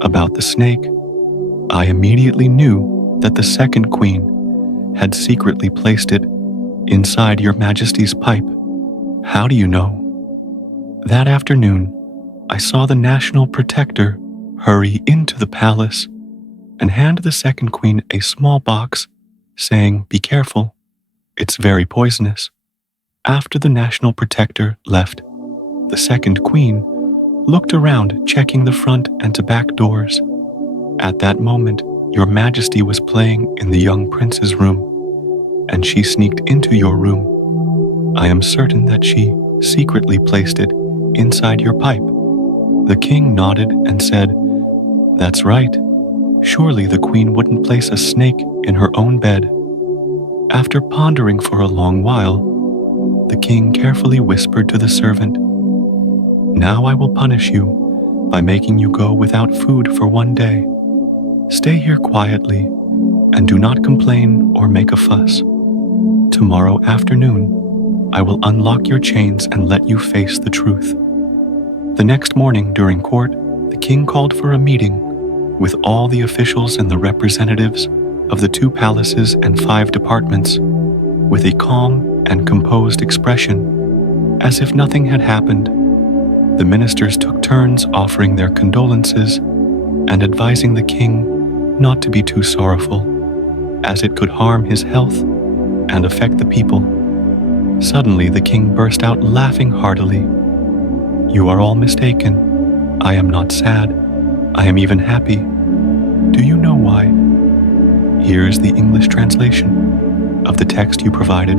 about the snake, I immediately knew that the second queen had secretly placed it inside your majesty's pipe. How do you know? That afternoon, I saw the national protector hurry into the palace and hand the second queen a small box, saying, "Be careful, it's very poisonous." After the national protector left, the second queen looked around, checking the front and to back doors. At that moment, your majesty was playing in the young prince's room, and she sneaked into your room. I am certain that she secretly placed it inside your pipe. The king nodded and said, "That's right. Surely the queen wouldn't place a snake in her own bed." After pondering for a long while, the king carefully whispered to the servant, "Now I will punish you by making you go without food for 1 day. Stay here quietly and do not complain or make a fuss. Tomorrow afternoon, I will unlock your chains and let you face the truth." The next morning during court, the king called for a meeting with all the officials and the representatives of the 2 palaces and 5 departments. With a calm and composed expression, as if nothing had happened, the ministers took turns offering their condolences and advising the king not to be too sorrowful, as it could harm his health and affect the people. Suddenly the king burst out laughing heartily. "You are all mistaken. I am not sad. I am even happy. Do you know why? Here is the English translation of the text you provided."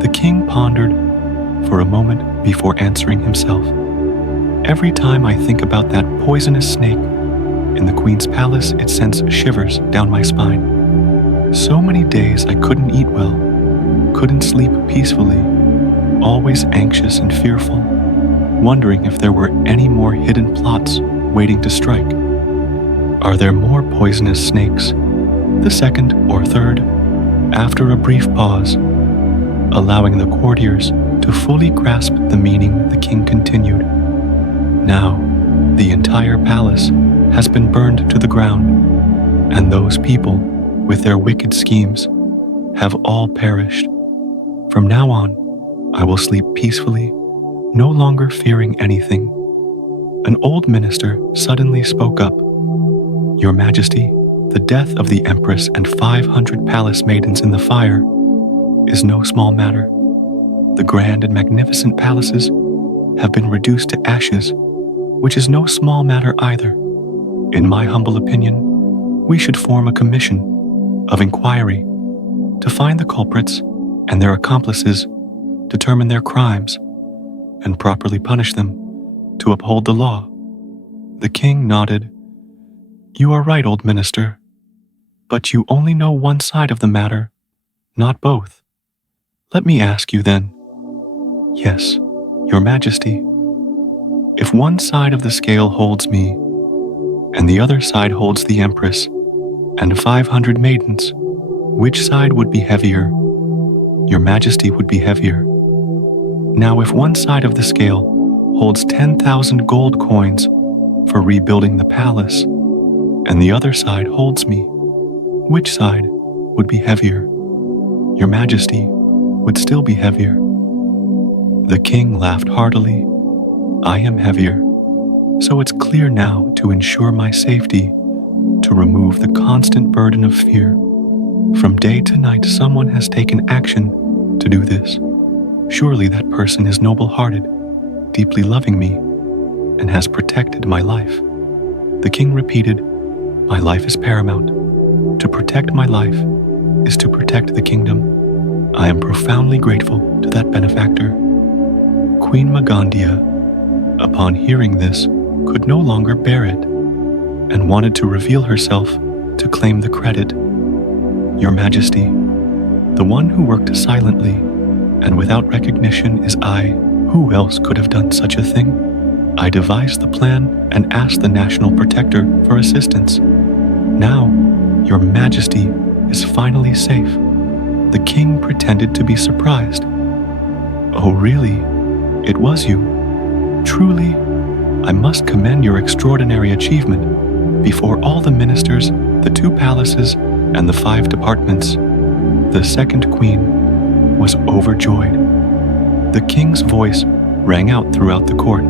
The king pondered for a moment before answering himself. "Every time I think about that poisonous snake in the queen's palace, it sends shivers down my spine. So many days I couldn't eat well, couldn't sleep peacefully, always anxious and fearful. wondering if there were any more hidden plots waiting to strike. Are there more poisonous snakes, the second or third? After a brief pause, allowing the courtiers to fully grasp the meaning, the king continued. Now, the entire palace has been burned to the ground, and those people, with their wicked schemes, have all perished. From now on, I will sleep peacefully, no longer fearing anything. An old minister suddenly spoke up. Your Majesty, the death of the Empress and 500 palace maidens in the fire is no small matter. The grand and magnificent palaces have been reduced to ashes, which is no small matter either. In my humble opinion, we should form a commission of inquiry to find the culprits and their accomplices, determine their crimes, and properly punish them to uphold the law. The king nodded. You are right, old minister, but you only know one side of the matter, not both. Let me ask you then. Yes, your Majesty. If one side of the scale holds me, and the other side holds the Empress and 500 maidens, which side would be heavier? Your Majesty would be heavier. Now, if one side of the scale holds 10,000 gold coins for rebuilding the palace, and the other side holds me, which side would be heavier? Your Majesty would still be heavier. The king laughed heartily. I am heavier, so it's clear now to ensure my safety, to remove the constant burden of fear. From day to night, someone has taken action to do this. Surely that person is noble-hearted, deeply loving me, and has protected my life. The king repeated, my life is paramount. To protect my life is to protect the kingdom. I am profoundly grateful to that benefactor. Queen Magandia, upon hearing this, could no longer bear it, and wanted to reveal herself to claim the credit. Your Majesty, the one who worked silently and without recognition is I. Who else could have done such a thing? I devised the plan and asked the National Protector for assistance. Now, Your Majesty is finally safe. The king pretended to be surprised. Oh, really? It was you? Truly, I must commend your extraordinary achievement. Before all the ministers, the 2 palaces, and the 5 departments, the second queen was overjoyed. The king's voice rang out throughout the court.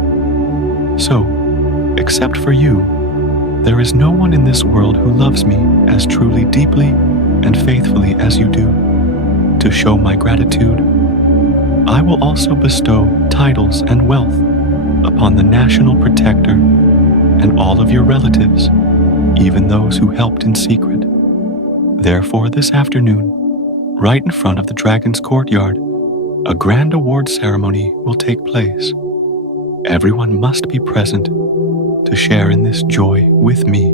So, except for you, there is no one in this world who loves me as truly, deeply, and faithfully as you do. To show my gratitude, I will also bestow titles and wealth upon the National Protector and all of your relatives, even those who helped in secret. Therefore, this afternoon, right in front of the dragon's courtyard, a grand award ceremony will take place. Everyone must be present to share in this joy with me.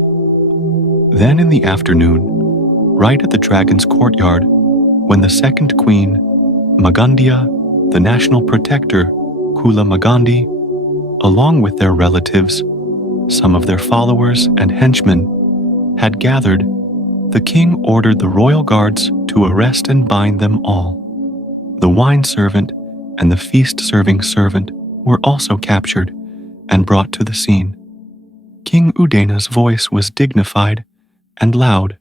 Then in the afternoon, right at the dragon's courtyard, when the second queen, Magandia, the national protector, Kula Magandi, along with their relatives, some of their followers and henchmen, had gathered, the king ordered the royal guards to arrest and bind them all. The wine servant and the feast-serving servant were also captured and brought to the scene. King Udena's voice was dignified and loud.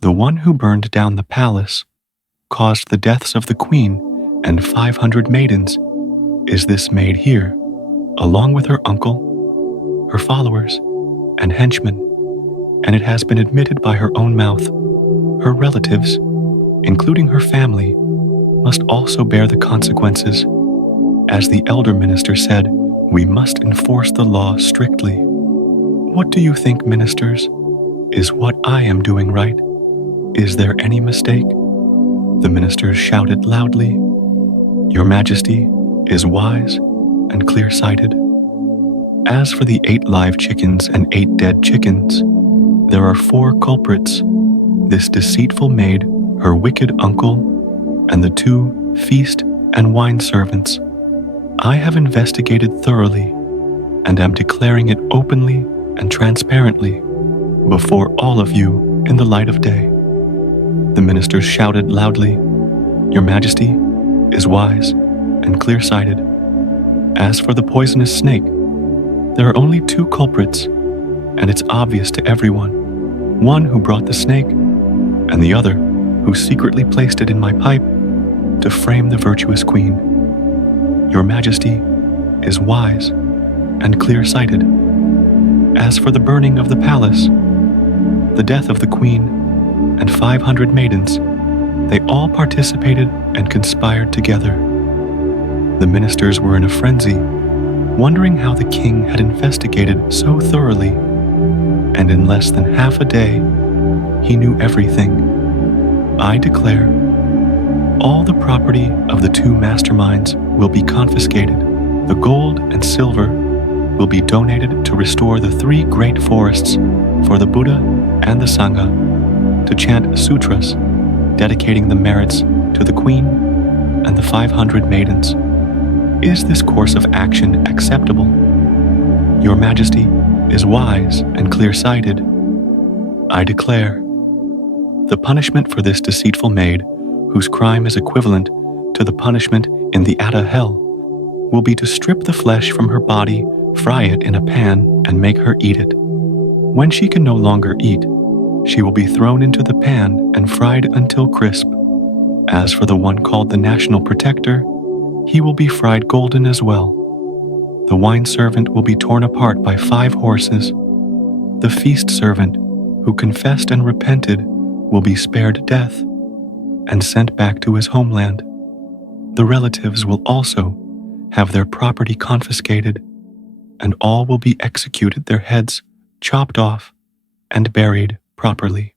The one who burned down the palace, caused the deaths of the queen and 500 maidens, is this maid here, along with her uncle, her followers, and henchmen, and it has been admitted by her own mouth. Her relatives, including her family, must also bear the consequences. As the elder minister said, we must enforce the law strictly. What do you think, ministers? Is what I am doing right? Is there any mistake? The ministers shouted loudly. Your Majesty is wise and clear-sighted. As for the 8 live chickens and 8 dead chickens, there are 4 culprits: this deceitful maid, her wicked uncle, and the 2 feast and wine servants. I have investigated thoroughly and am declaring it openly and transparently before all of you in the light of day." The ministers shouted loudly, "Your Majesty is wise and clear-sighted. As for the poisonous snake, there are only two culprits, and it's obvious to everyone. One who brought the snake, and the other who secretly placed it in my pipe to frame the virtuous queen. Your Majesty is wise and clear-sighted. As for the burning of the palace, the death of the queen, and 500 maidens, they all participated and conspired together." The ministers were in a frenzy, wondering how the king had investigated so thoroughly, and in less than half a day, he knew everything. I declare, all the property of the two masterminds will be confiscated. The gold and silver will be donated to restore the 3 great forests for the Buddha and the Sangha, to chant sutras dedicating the merits to the queen and the 500 maidens. Is this course of action acceptable? Your Majesty is wise and clear-sighted. I declare, the punishment for this deceitful maid, whose crime is equivalent to the punishment in the Atta hell, will be to strip the flesh from her body, fry it in a pan, and make her eat it. When she can no longer eat, she will be thrown into the pan and fried until crisp. As for the one called the National Protector, he will be fried golden as well. The wine servant will be torn apart by 5 horses. The feast servant, who confessed and repented, will be spared death and sent back to his homeland. The relatives will also have their property confiscated, and all will be executed, their heads chopped off and buried properly.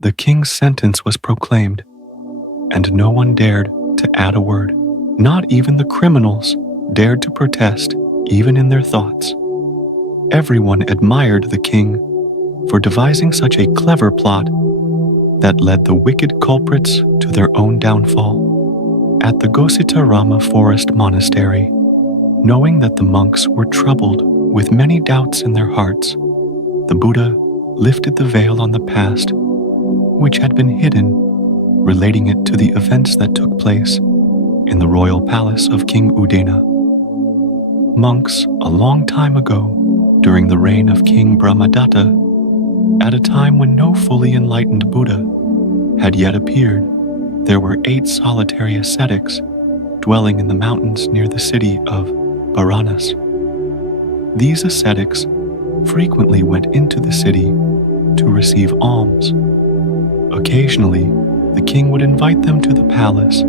The king's sentence was proclaimed, and no one dared to add a word. Not even the criminals dared to protest, even in their thoughts. Everyone admired the king for devising such a clever plot that led the wicked culprits to their own downfall. At the Gositarama Forest Monastery, knowing that the monks were troubled with many doubts in their hearts, the Buddha lifted the veil on the past, which had been hidden, relating it to the events that took place in the royal palace of King Udena. Monks, a long time ago, during the reign of King Brahmadatta, at a time when no fully enlightened Buddha had yet appeared, there were 8 solitary ascetics dwelling in the mountains near the city of Varanasi. These ascetics frequently went into the city to receive alms. Occasionally, the king would invite them to the palace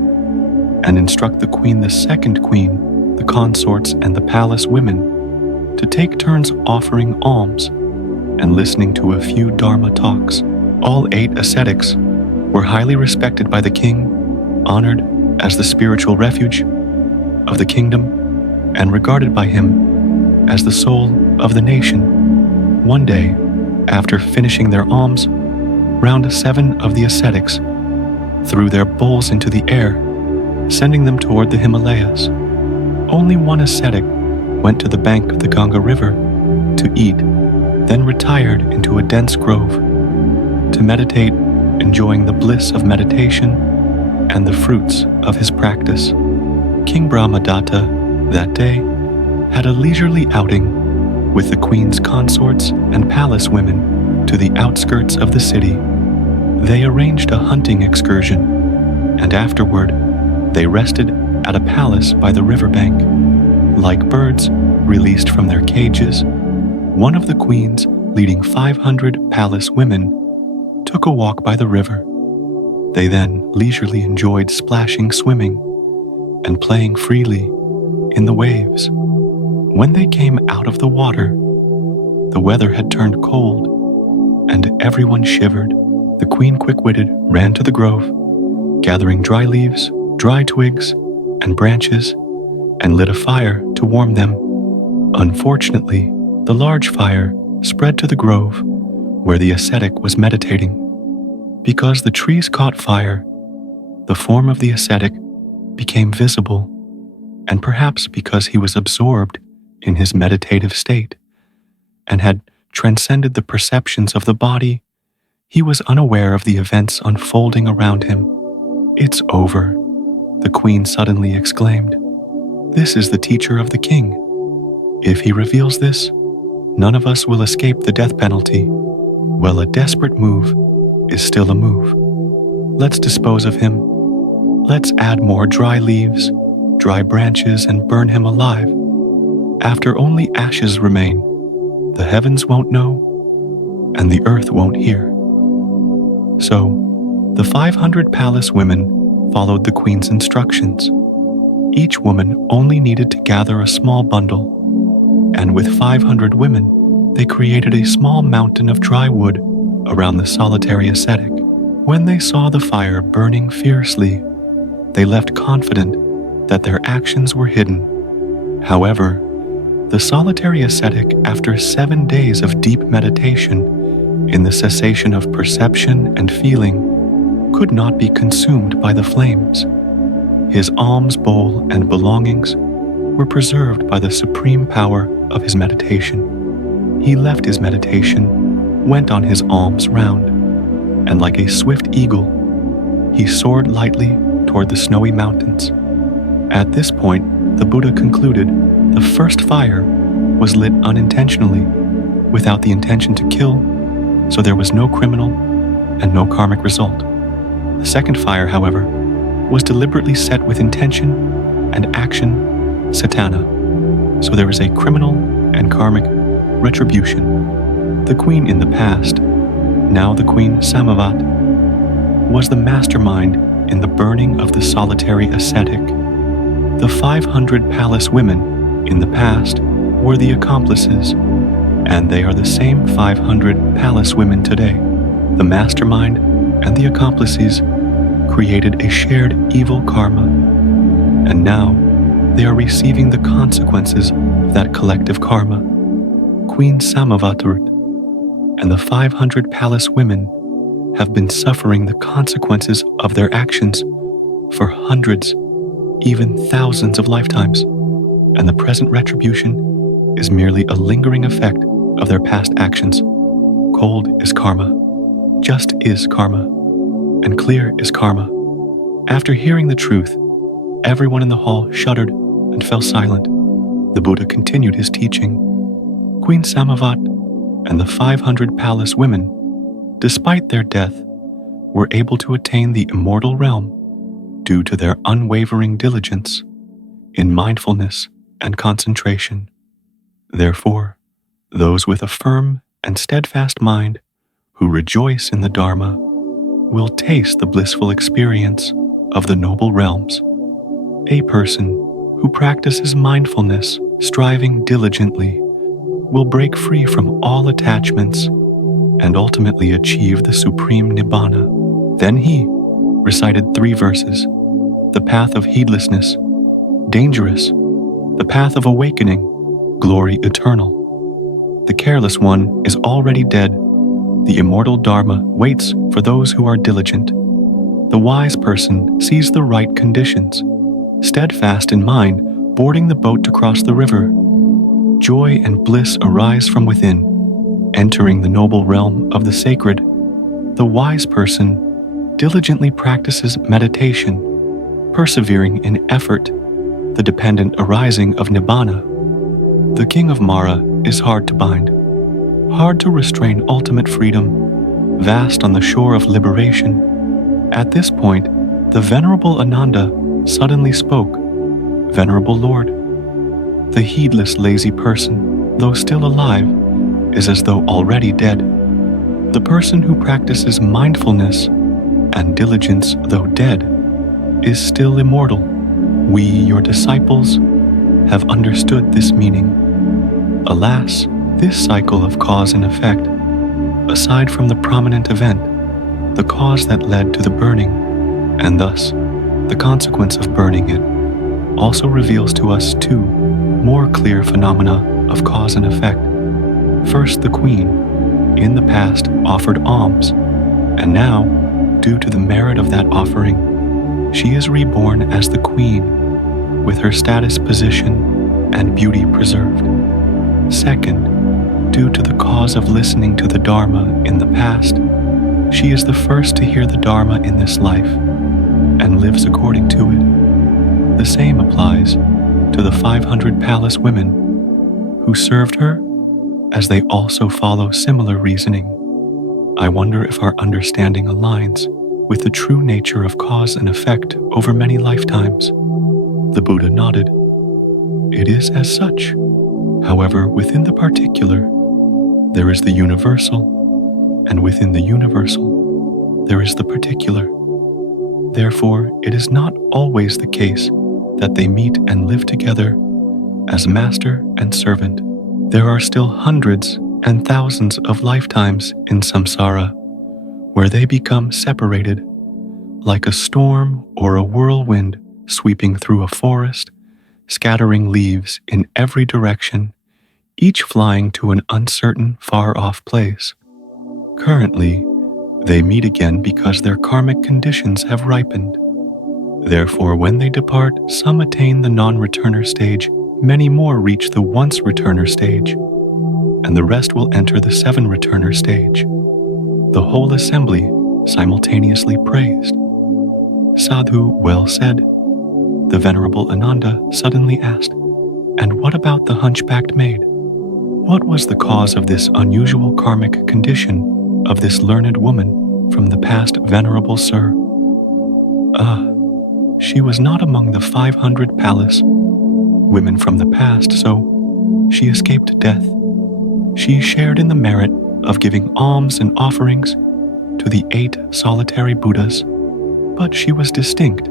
and instruct the queen, the second queen, the consorts, and the palace women to take turns offering alms and listening to a few Dharma talks. All 8 ascetics were highly respected by the king, honored as the spiritual refuge of the kingdom, and regarded by him as the soul of the nation. One day, after finishing their alms, round 7 of the ascetics threw their bowls into the air, sending them toward the Himalayas. Only one ascetic went to the bank of the Ganga River to eat, then retired into a dense grove to meditate, enjoying the bliss of meditation and the fruits of his practice. King Brahmadatta that day had a leisurely outing with the queen's consorts and palace women to the outskirts of the city. They arranged a hunting excursion, and afterward they rested at a palace by the riverbank. Like birds released from their cages, one of the queens, leading 500 palace women, took a walk by the river. They then leisurely enjoyed splashing, swimming, and playing freely in the waves. When they came out of the water, the weather had turned cold, and everyone shivered. The queen, quick-witted, ran to the grove, gathering dry leaves, dry twigs, and branches, and lit a fire to warm them. Unfortunately, the large fire spread to the grove where the ascetic was meditating. Because the trees caught fire, the form of the ascetic became visible, and perhaps because he was absorbed in his meditative state and had transcended the perceptions of the body, he was unaware of the events unfolding around him. "It's over," the queen suddenly exclaimed. "This is the teacher of the king. If he reveals this, none of us will escape the death penalty. Well, a desperate move is still a move. Let's dispose of him. Let's add more dry leaves, dry branches, and burn him alive. After only ashes remain, the heavens won't know, and the earth won't hear." So, the 500 palace women followed the queen's instructions. Each woman only needed to gather a small bundle, and with 500 women, they created a small mountain of dry wood around the solitary ascetic. When they saw the fire burning fiercely, they left confident that their actions were hidden. However, the solitary ascetic, after 7 days of deep meditation in the cessation of perception and feeling, could not be consumed by the flames. His alms bowl and belongings were preserved by the supreme power of his meditation. He left his meditation, went on his alms round, and like a swift eagle, he soared lightly toward the snowy mountains. At this point, the Buddha concluded the first fire was lit unintentionally, without the intention to kill, so there was no criminal and no karmic result. The second fire, however, was deliberately set with intention and action, satana, so there was a criminal and karmic retribution. The queen in the past, now the Queen Samavati, was the mastermind in the burning of the solitary ascetic. The 500 palace women in the past were the accomplices, and they are the same 500 palace women today. The mastermind and the accomplices created a shared evil karma, and now they are receiving the consequences of that collective karma. Queen Samavati and the 500 palace women have been suffering the consequences of their actions for hundreds, even thousands of lifetimes, and the present retribution is merely a lingering effect of their past actions. Cold is karma, just is karma, and clear is karma. After hearing the truth, everyone in the hall shuddered and fell silent. The Buddha continued his teaching. Queen Samavati and the 500 palace women, despite their death, were able to attain the immortal realm due to their unwavering diligence in mindfulness and concentration. Therefore, those with a firm and steadfast mind who rejoice in the Dharma will taste the blissful experience of the noble realms. A person who practices mindfulness, striving diligently, will break free from all attachments and ultimately achieve the supreme nibbana. Then he recited 3 verses: the path of heedlessness, dangerous; the path of awakening, glory eternal. The careless one is already dead. The immortal Dharma waits for those who are diligent. The wise person sees the right conditions, steadfast in mind, boarding the boat to cross the river. Joy and bliss arise from within, entering the noble realm of the sacred. The wise person diligently practices meditation, persevering in effort, the dependent arising of nibbana. The king of Mara is hard to bind, hard to restrain ultimate freedom, vast on the shore of liberation. At this point, the venerable Ananda suddenly spoke, "Venerable Lord, the heedless lazy person, though still alive, is as though already dead. The person who practices mindfulness and diligence, though dead, is still immortal. We, your disciples, have understood this meaning. Alas, this cycle of cause and effect, aside from the prominent event, the cause that led to the burning, and thus the consequence of burning it, also reveals to us 2 more clear phenomena of cause and effect. First, the queen, in the past, offered alms, and now, due to the merit of that offering, she is reborn as the queen, with her status, position, and beauty preserved. Second, due to the cause of listening to the Dharma in the past, she is the first to hear the Dharma in this life and lives according to it. The same applies to the 500 palace women who served her, as they also follow similar reasoning. I wonder if our understanding aligns with the true nature of cause and effect over many lifetimes. The Buddha nodded. It is as such. However, within the particular, there is the universal, and within the universal, there is the particular. Therefore, it is not always the case that they meet and live together as master and servant. There are still hundreds and thousands of lifetimes in samsara where they become separated, like a storm or a whirlwind sweeping through a forest, scattering leaves in every direction, each flying to an uncertain, far-off place. Currently, they meet again because their karmic conditions have ripened. Therefore, when they depart, some attain the non-returner stage, many more reach the once-returner stage, and the rest will enter the seven-returner stage. The whole assembly simultaneously praised. Sadhu, well said. The Venerable Ananda suddenly asked, and what about the hunchbacked maid? What was the cause of this unusual karmic condition of this learned woman from the past, Venerable Sir? She was not among the 500 palace women from the past, so she escaped death. She shared in the merit of giving alms and offerings to the 8 solitary Buddhas, but she was distinct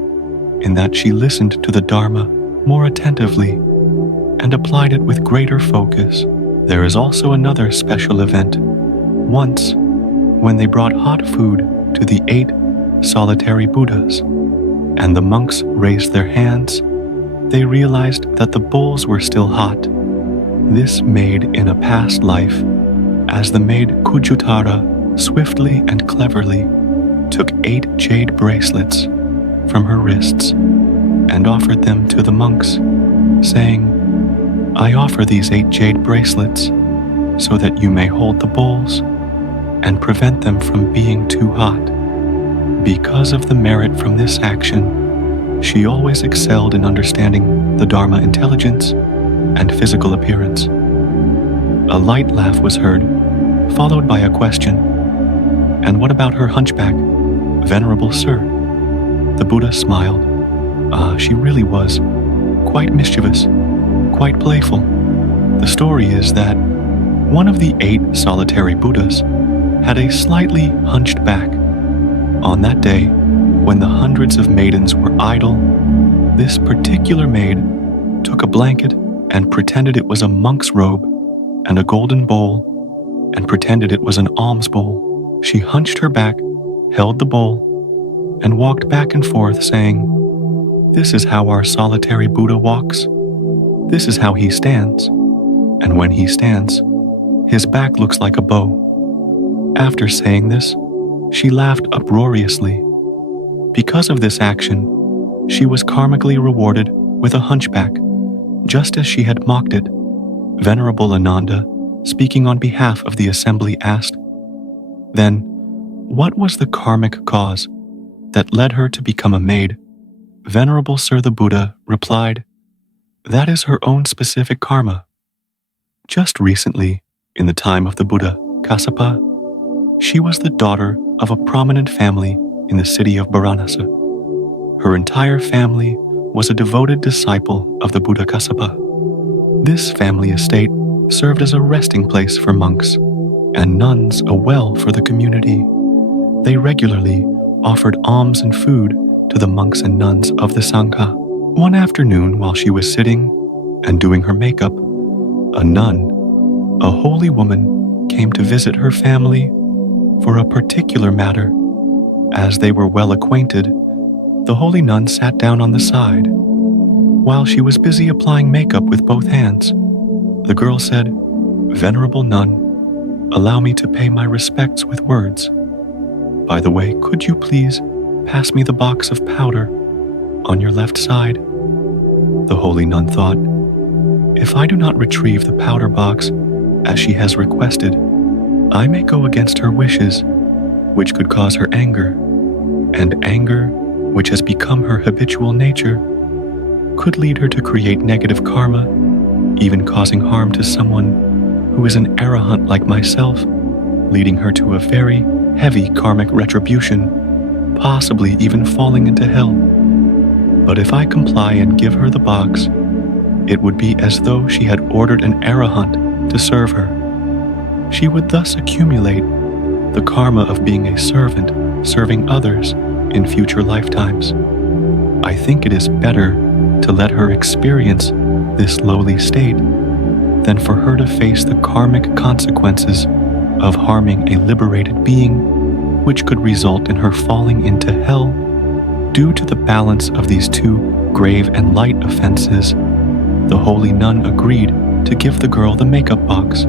in that she listened to the Dharma more attentively and applied it with greater focus. There is also another special event. Once, when they brought hot food to the 8 solitary Buddhas, and the monks raised their hands, they realized that the bowls were still hot. This maid in a past life, as the maid Kujutara, swiftly and cleverly took 8 jade bracelets from her wrists and offered them to the monks, saying, I offer these 8 jade bracelets so that you may hold the bowls and prevent them from being too hot. Because of the merit from this action, she always excelled in understanding the Dharma intelligence and physical appearance. A light laugh was heard, followed by a question. And what about her hunchback, Venerable Sir? The Buddha smiled. She really was quite mischievous, quite playful. The story is that one of the 8 solitary Buddhas had a slightly hunched back. On that day, when the hundreds of maidens were idle, this particular maid took a blanket and pretended it was a monk's robe and a golden bowl and pretended it was an alms bowl. She hunched her back, held the bowl, and walked back and forth saying, This is how our solitary Buddha walks. This is how he stands. And when he stands, his back looks like a bow. After saying this, she laughed uproariously. Because of this action, she was karmically rewarded with a hunchback, just as she had mocked it. Venerable Ananda, speaking on behalf of the assembly, asked, Then, what was the karmic cause that led her to become a maid? Venerable Sir the Buddha replied, That is her own specific karma. Just recently, in the time of the Buddha Kassapa, she was the daughter of a prominent family in the city of Varanasi. Her entire family was a devoted disciple of the Buddha Kassapa. This family estate served as a resting place for monks, and nuns a well for the community. They regularly offered alms and food to the monks and nuns of the Sangha. One afternoon, while she was sitting and doing her makeup, a nun, a holy woman, came to visit her family for a particular matter. As they were well acquainted, the holy nun sat down on the side. While she was busy applying makeup with both hands, the girl said, Venerable nun, allow me to pay my respects with words. By the way, could you please pass me the box of powder on your left side? The holy nun thought, "If I do not retrieve the powder box as she has requested, I may go against her wishes, which could cause her anger, and anger, which has become her habitual nature, could lead her to create negative karma, even causing harm to someone who is an arahant like myself, leading her to a very heavy karmic retribution, possibly even falling into hell. But if I comply and give her the box, it would be as though she had ordered an arahant to serve her. She would thus accumulate the karma of being a servant serving others in future lifetimes. I think it is better to let her experience this lowly state than for her to face the karmic consequences of harming a liberated being, which could result in her falling into hell due to the balance of these two grave and light offenses. The holy nun agreed to give the girl the makeup box,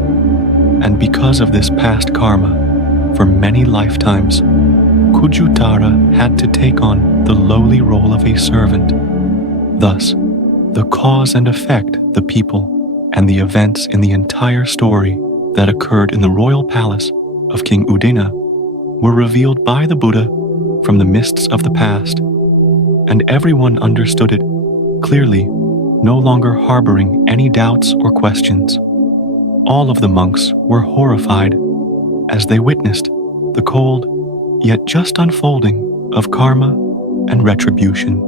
and because of this past karma, for many lifetimes, Kujutara had to take on the lowly role of a servant. Thus, the cause and effect, the people, and the events in the entire story that occurred in the royal palace of King Udina were revealed by the Buddha from the mists of the past, and everyone understood it clearly, no longer harboring any doubts or questions. All of the monks were horrified as they witnessed the cold, yet just unfolding of karma and retribution.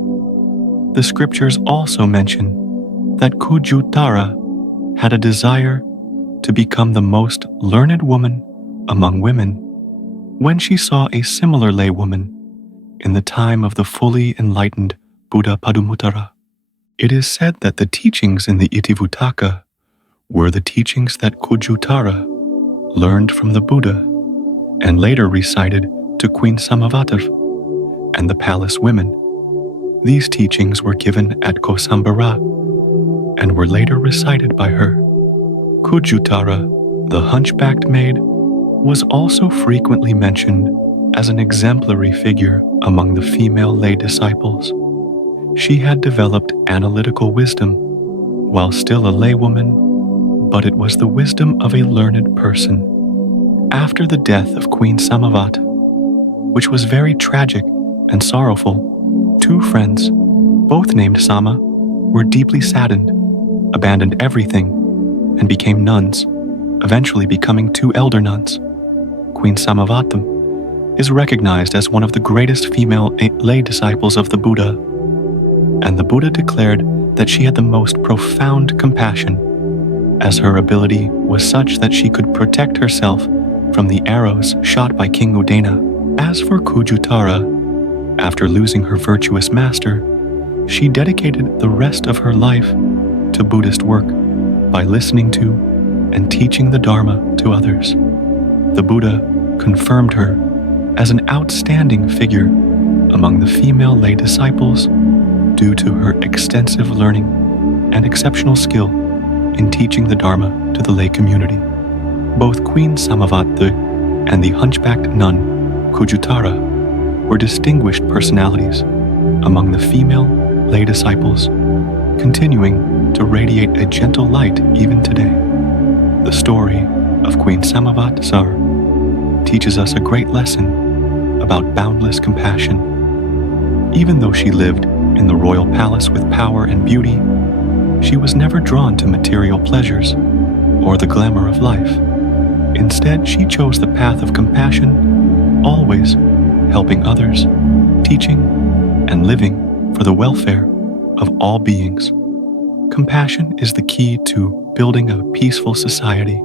The scriptures also mention that Kujutara had a desire to become the most learned woman among women when she saw a similar laywoman in the time of the fully enlightened Buddha Padumuttara. It is said that the teachings in the Itivuttaka were the teachings that Kujutara learned from the Buddha and later recited to Queen Samavati and the palace women. These teachings were given at Kosambara and were later recited by her. Kujutara, the hunchbacked maid, was also frequently mentioned as an exemplary figure among the female lay disciples. She had developed analytical wisdom while still a laywoman, but it was the wisdom of a learned person. After the death of Queen Samavati, which was very tragic and sorrowful, two friends, both named Sama, were deeply saddened, abandoned everything, and became nuns, eventually becoming two elder nuns. Queen Samavati is recognized as one of the greatest female lay disciples of the Buddha, and the Buddha declared that she had the most profound compassion, as her ability was such that she could protect herself from the arrows shot by King Udena. As for Kujutara, after losing her virtuous master, she dedicated the rest of her life to Buddhist work by listening to and teaching the Dharma to others. The Buddha confirmed her as an outstanding figure among the female lay disciples due to her extensive learning and exceptional skill in teaching the Dharma to the lay community. Both Queen Samavati and the hunchbacked nun Kujutara were distinguished personalities among the female lay disciples, continuing to radiate a gentle light even today. The story of Queen Samavati teaches us a great lesson about boundless compassion. Even though she lived in the royal palace with power and beauty, she was never drawn to material pleasures or the glamour of life. Instead, she chose the path of compassion, always helping others, teaching, and living for the welfare of all beings. Compassion is the key to building a peaceful society.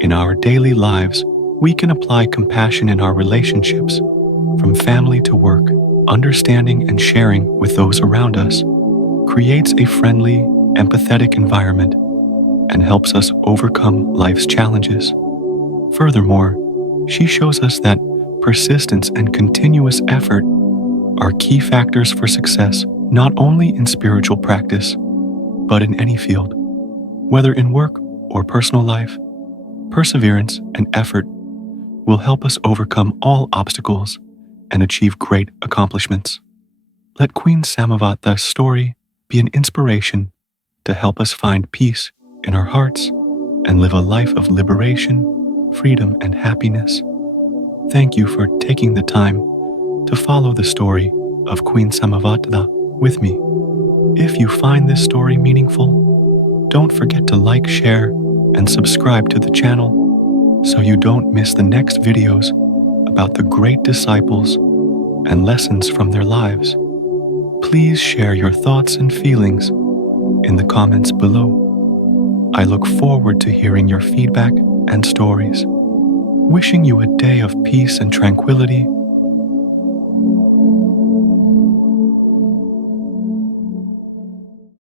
In our daily lives, we can apply compassion in our relationships, from family to work. Understanding and sharing with those around us creates a friendly, empathetic environment and helps us overcome life's challenges. Furthermore, she shows us that persistence and continuous effort are key factors for success, not only in spiritual practice, but in any field. Whether in work or personal life, perseverance and effort will help us overcome all obstacles and achieve great accomplishments. Let Queen Samavati's story be an inspiration to help us find peace in our hearts and live a life of liberation, freedom, and happiness. Thank you for taking the time to follow the story of Queen Samavati with me. If you find this story meaningful, don't forget to like, share, and subscribe to the channel so you don't miss the next videos about the great disciples and lessons from their lives. Please share your thoughts and feelings in the comments below. I look forward to hearing your feedback and stories. Wishing you a day of peace and tranquility